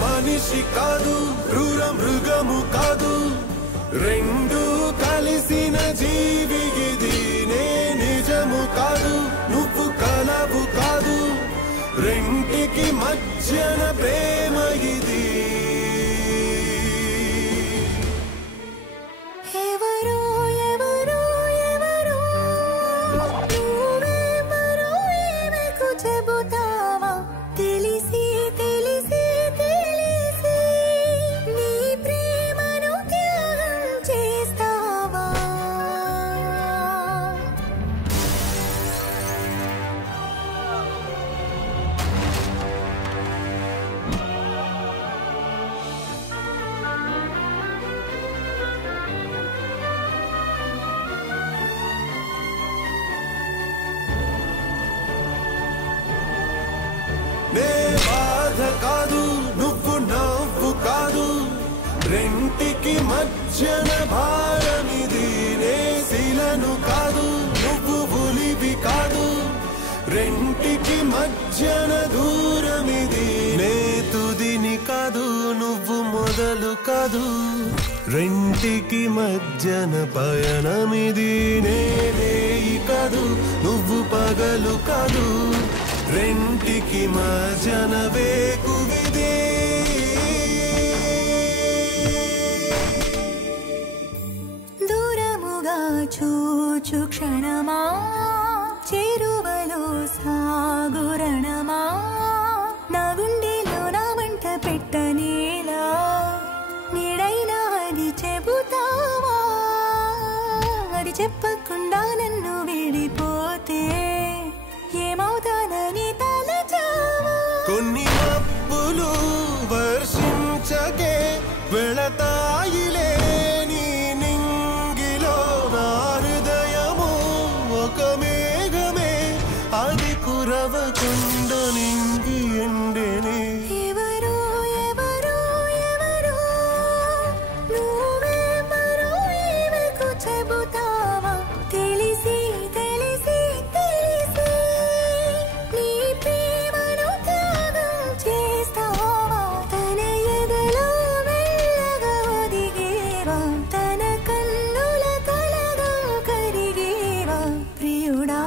మనిషి కాదు క్రూర మృగము కాదు రెండు కలిసిన జీవి ఇది నే నిజము కాదు నువ్వు కలవు కాదు రెంటికి మధ్యన ప్రేమ ఇది నే బాధ కాదు నువ్వు నవ్వు కాదు రెంటికి మధ్యన భారమిది నే శిలను కాదు నువ్వు ఉలివి కాదు రెంటికి మధ్యన దూరమిది నే తుదిని కాదు నువ్వు మొదలు కాదు రెంటికి మధ్యన పయనమిది నేనేయి కాదు నువ్వు పగలు కాదు రెంటికి మధ్యన వేకువిది దూరముగా చూచు క్షణమా చేరువలో సాగురణమా నా గుండెలో నా వంట పెట్టనేలా నీడైనా అది చెబుతావా అది చెప్పకుండా నన్ను విడిపోతే ఏమవుతానని తలచావా కొన్ని మబ్బులు వర్షించకే వెళతాయిలే నీ నింగిలో నా హృదయము ఒక మేఘమే అది కురవకుండ నింగి ఎండెనే ఎవరో ఎవరో ఎవరో నువ్వే మరో ఈమెకు చెబుతావా తెలిసి తెలిసి తెలిసి నీ ప్రేమను త్యాగం చేస్తావా తన ఎదలో మెల్లగా ఒదిగేవా తన కన్నుల కలగా కరిగేవా ప్రియుడా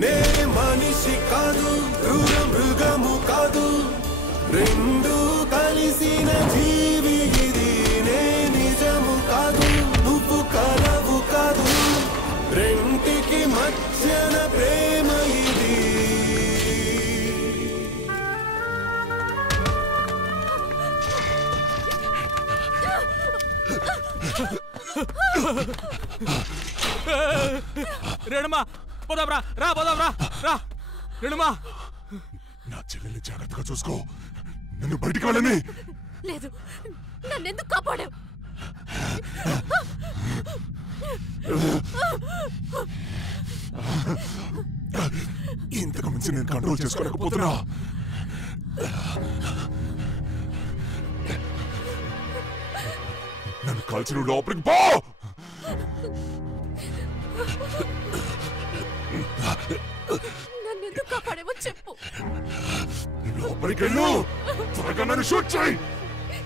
నే మనిషి కాదు క్రూర మృగము కాదు రెండు కలిసిన జీవి ఇది నే నిజము కాదు నువ్వు కలవు కాదు రెంటికి మధ్యన ప్రేమ ఇది రేణుమా పోదాంరా రా పోదాంరా రా రేణుమా నా చెల్లెల్ని జాగ్రత్తగా చూసుకో నన్ను బయటికి వెళ్ళని లేదు నన్నెందుకు కాపాడావు ఇంతకు మించి నేను కంట్రోల్ చేసుకోలేకపోతున్నా నన్ను కాల్చిన లోపలికి పో నన్నెందుకు కాపాడావో చెప్పు లోపలికి వెళ్ళు త్వరగా నన్ను షూట్ చేయి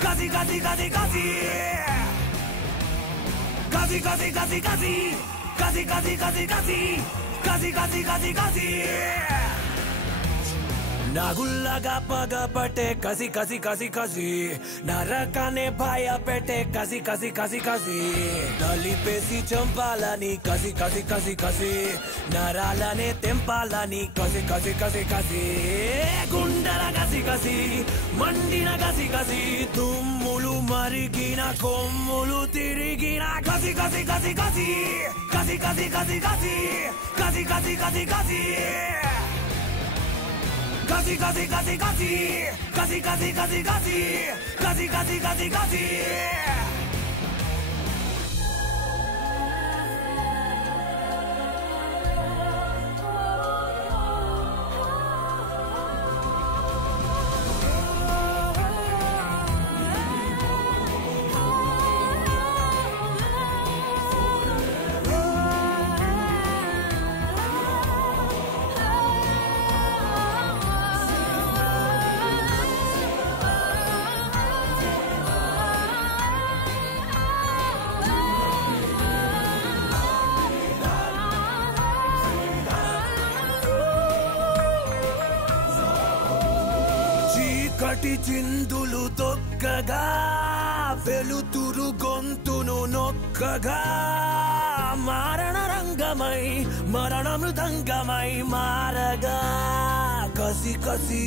Casi, casi, casi, casi. Casi, casi, casi, casi. Casi, casi, casi, casi. Casi, casi, casi, casi. నాగుల్లాగా పగపట్టే కసి కసి కసి కసి నరకానే భయ పెట్టే కసి కసి కసి కసి నలిపేసి చంపాలని కసి కసి కసి కసి నరాలనే తెంపాలని కసి కసి కసి కసి గుండెల కసి కసి మండిన కసి కసి తుమ్ములు మరిగిన కొమ్ములు తిరిగిన కసి కసి కసి కసి కసి కసి కసి కసి కసి కసి కసి కసి Casi, casi, casi, casi. Casi, casi, casi, casi. Casi, casi, casi, casi. చీకటి చిందులు తొక్కగా వెలుతురు గొంతును నొక్కగా మారణ రంగమై మరణమృదంగమై మారగా కసి కసి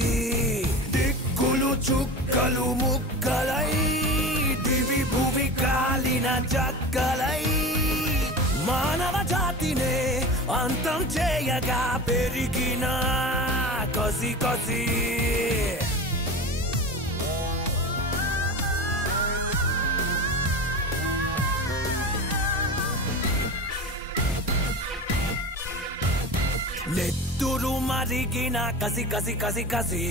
దిక్కులు చుక్కలు ముక్కలై దివి భువి కాలిన చక్కలై మానవ జాతినే అంతం చేయగా పెరిగిన కసి కసి నెత్తురు మరిగిన కసి కసి కసి కసి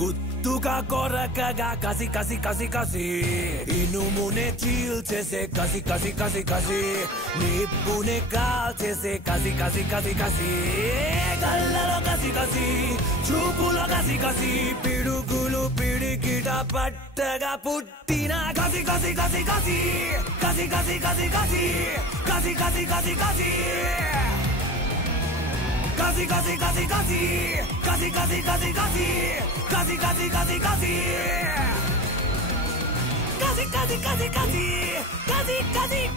గుత్తుగా కొరకగా కసి కసి కసి కసి ఇనుమునే చీల్చేసే కసి కసి కసి కసి నిప్పునే కాల్చేసే కసి కసి కసి కసి కళ్ళలో కసి కసి చూపులో కసి కసి పిడుగులు పిడికిట పట్టగా పుట్టిన కసి కసి కసి కసి కసి కసి కసి కసి కసి కసి కసి కసి Casi, casi, casi, casi. Casi, casi, casi, casi. Casi, casi, casi, casi. Casi, casi, casi, casi. Casi, casi, casi.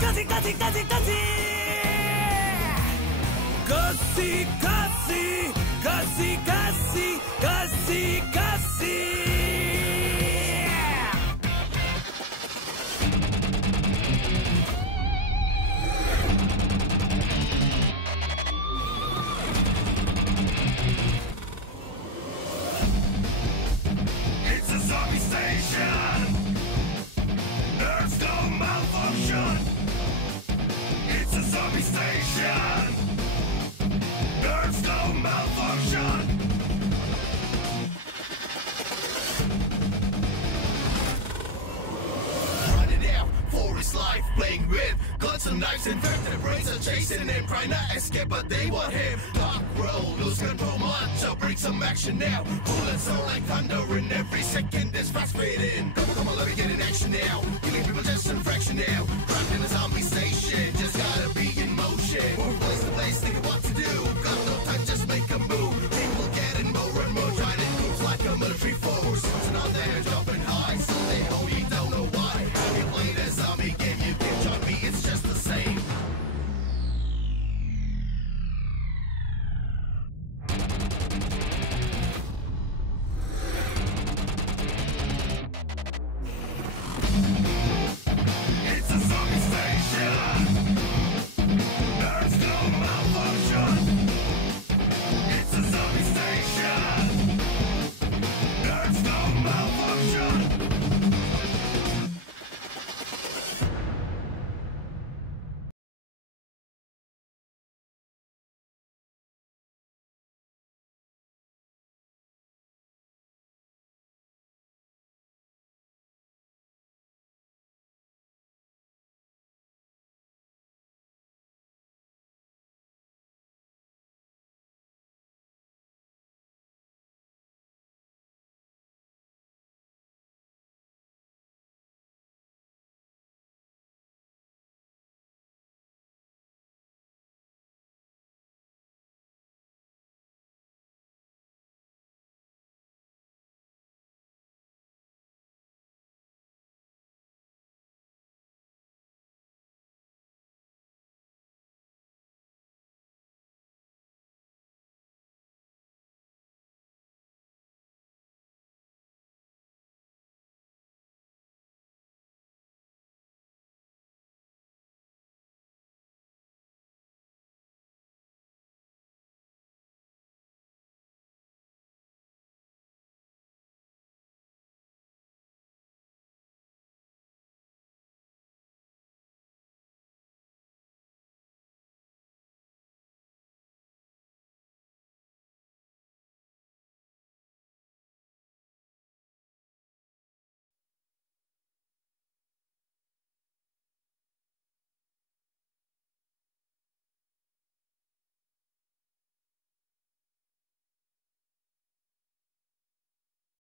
Casi, casi, casi, casi. Casi, casi. Casi, casi. Casi, casi. Playing with guns and knives, inverted brains are chasing him, trying to escape, but they want him. Dark road, lose control, macho, bring some action now. Bullets sound like thunder, in every second there's fast fading. Come on, let me get in action now. Killing people just in fraction now. Trapped in a zombie station, just gotta be in motion. Move place to place, think of what to do. Got no time, just make a move. People getting more and more, trying to move like a military force. It's not there, dropping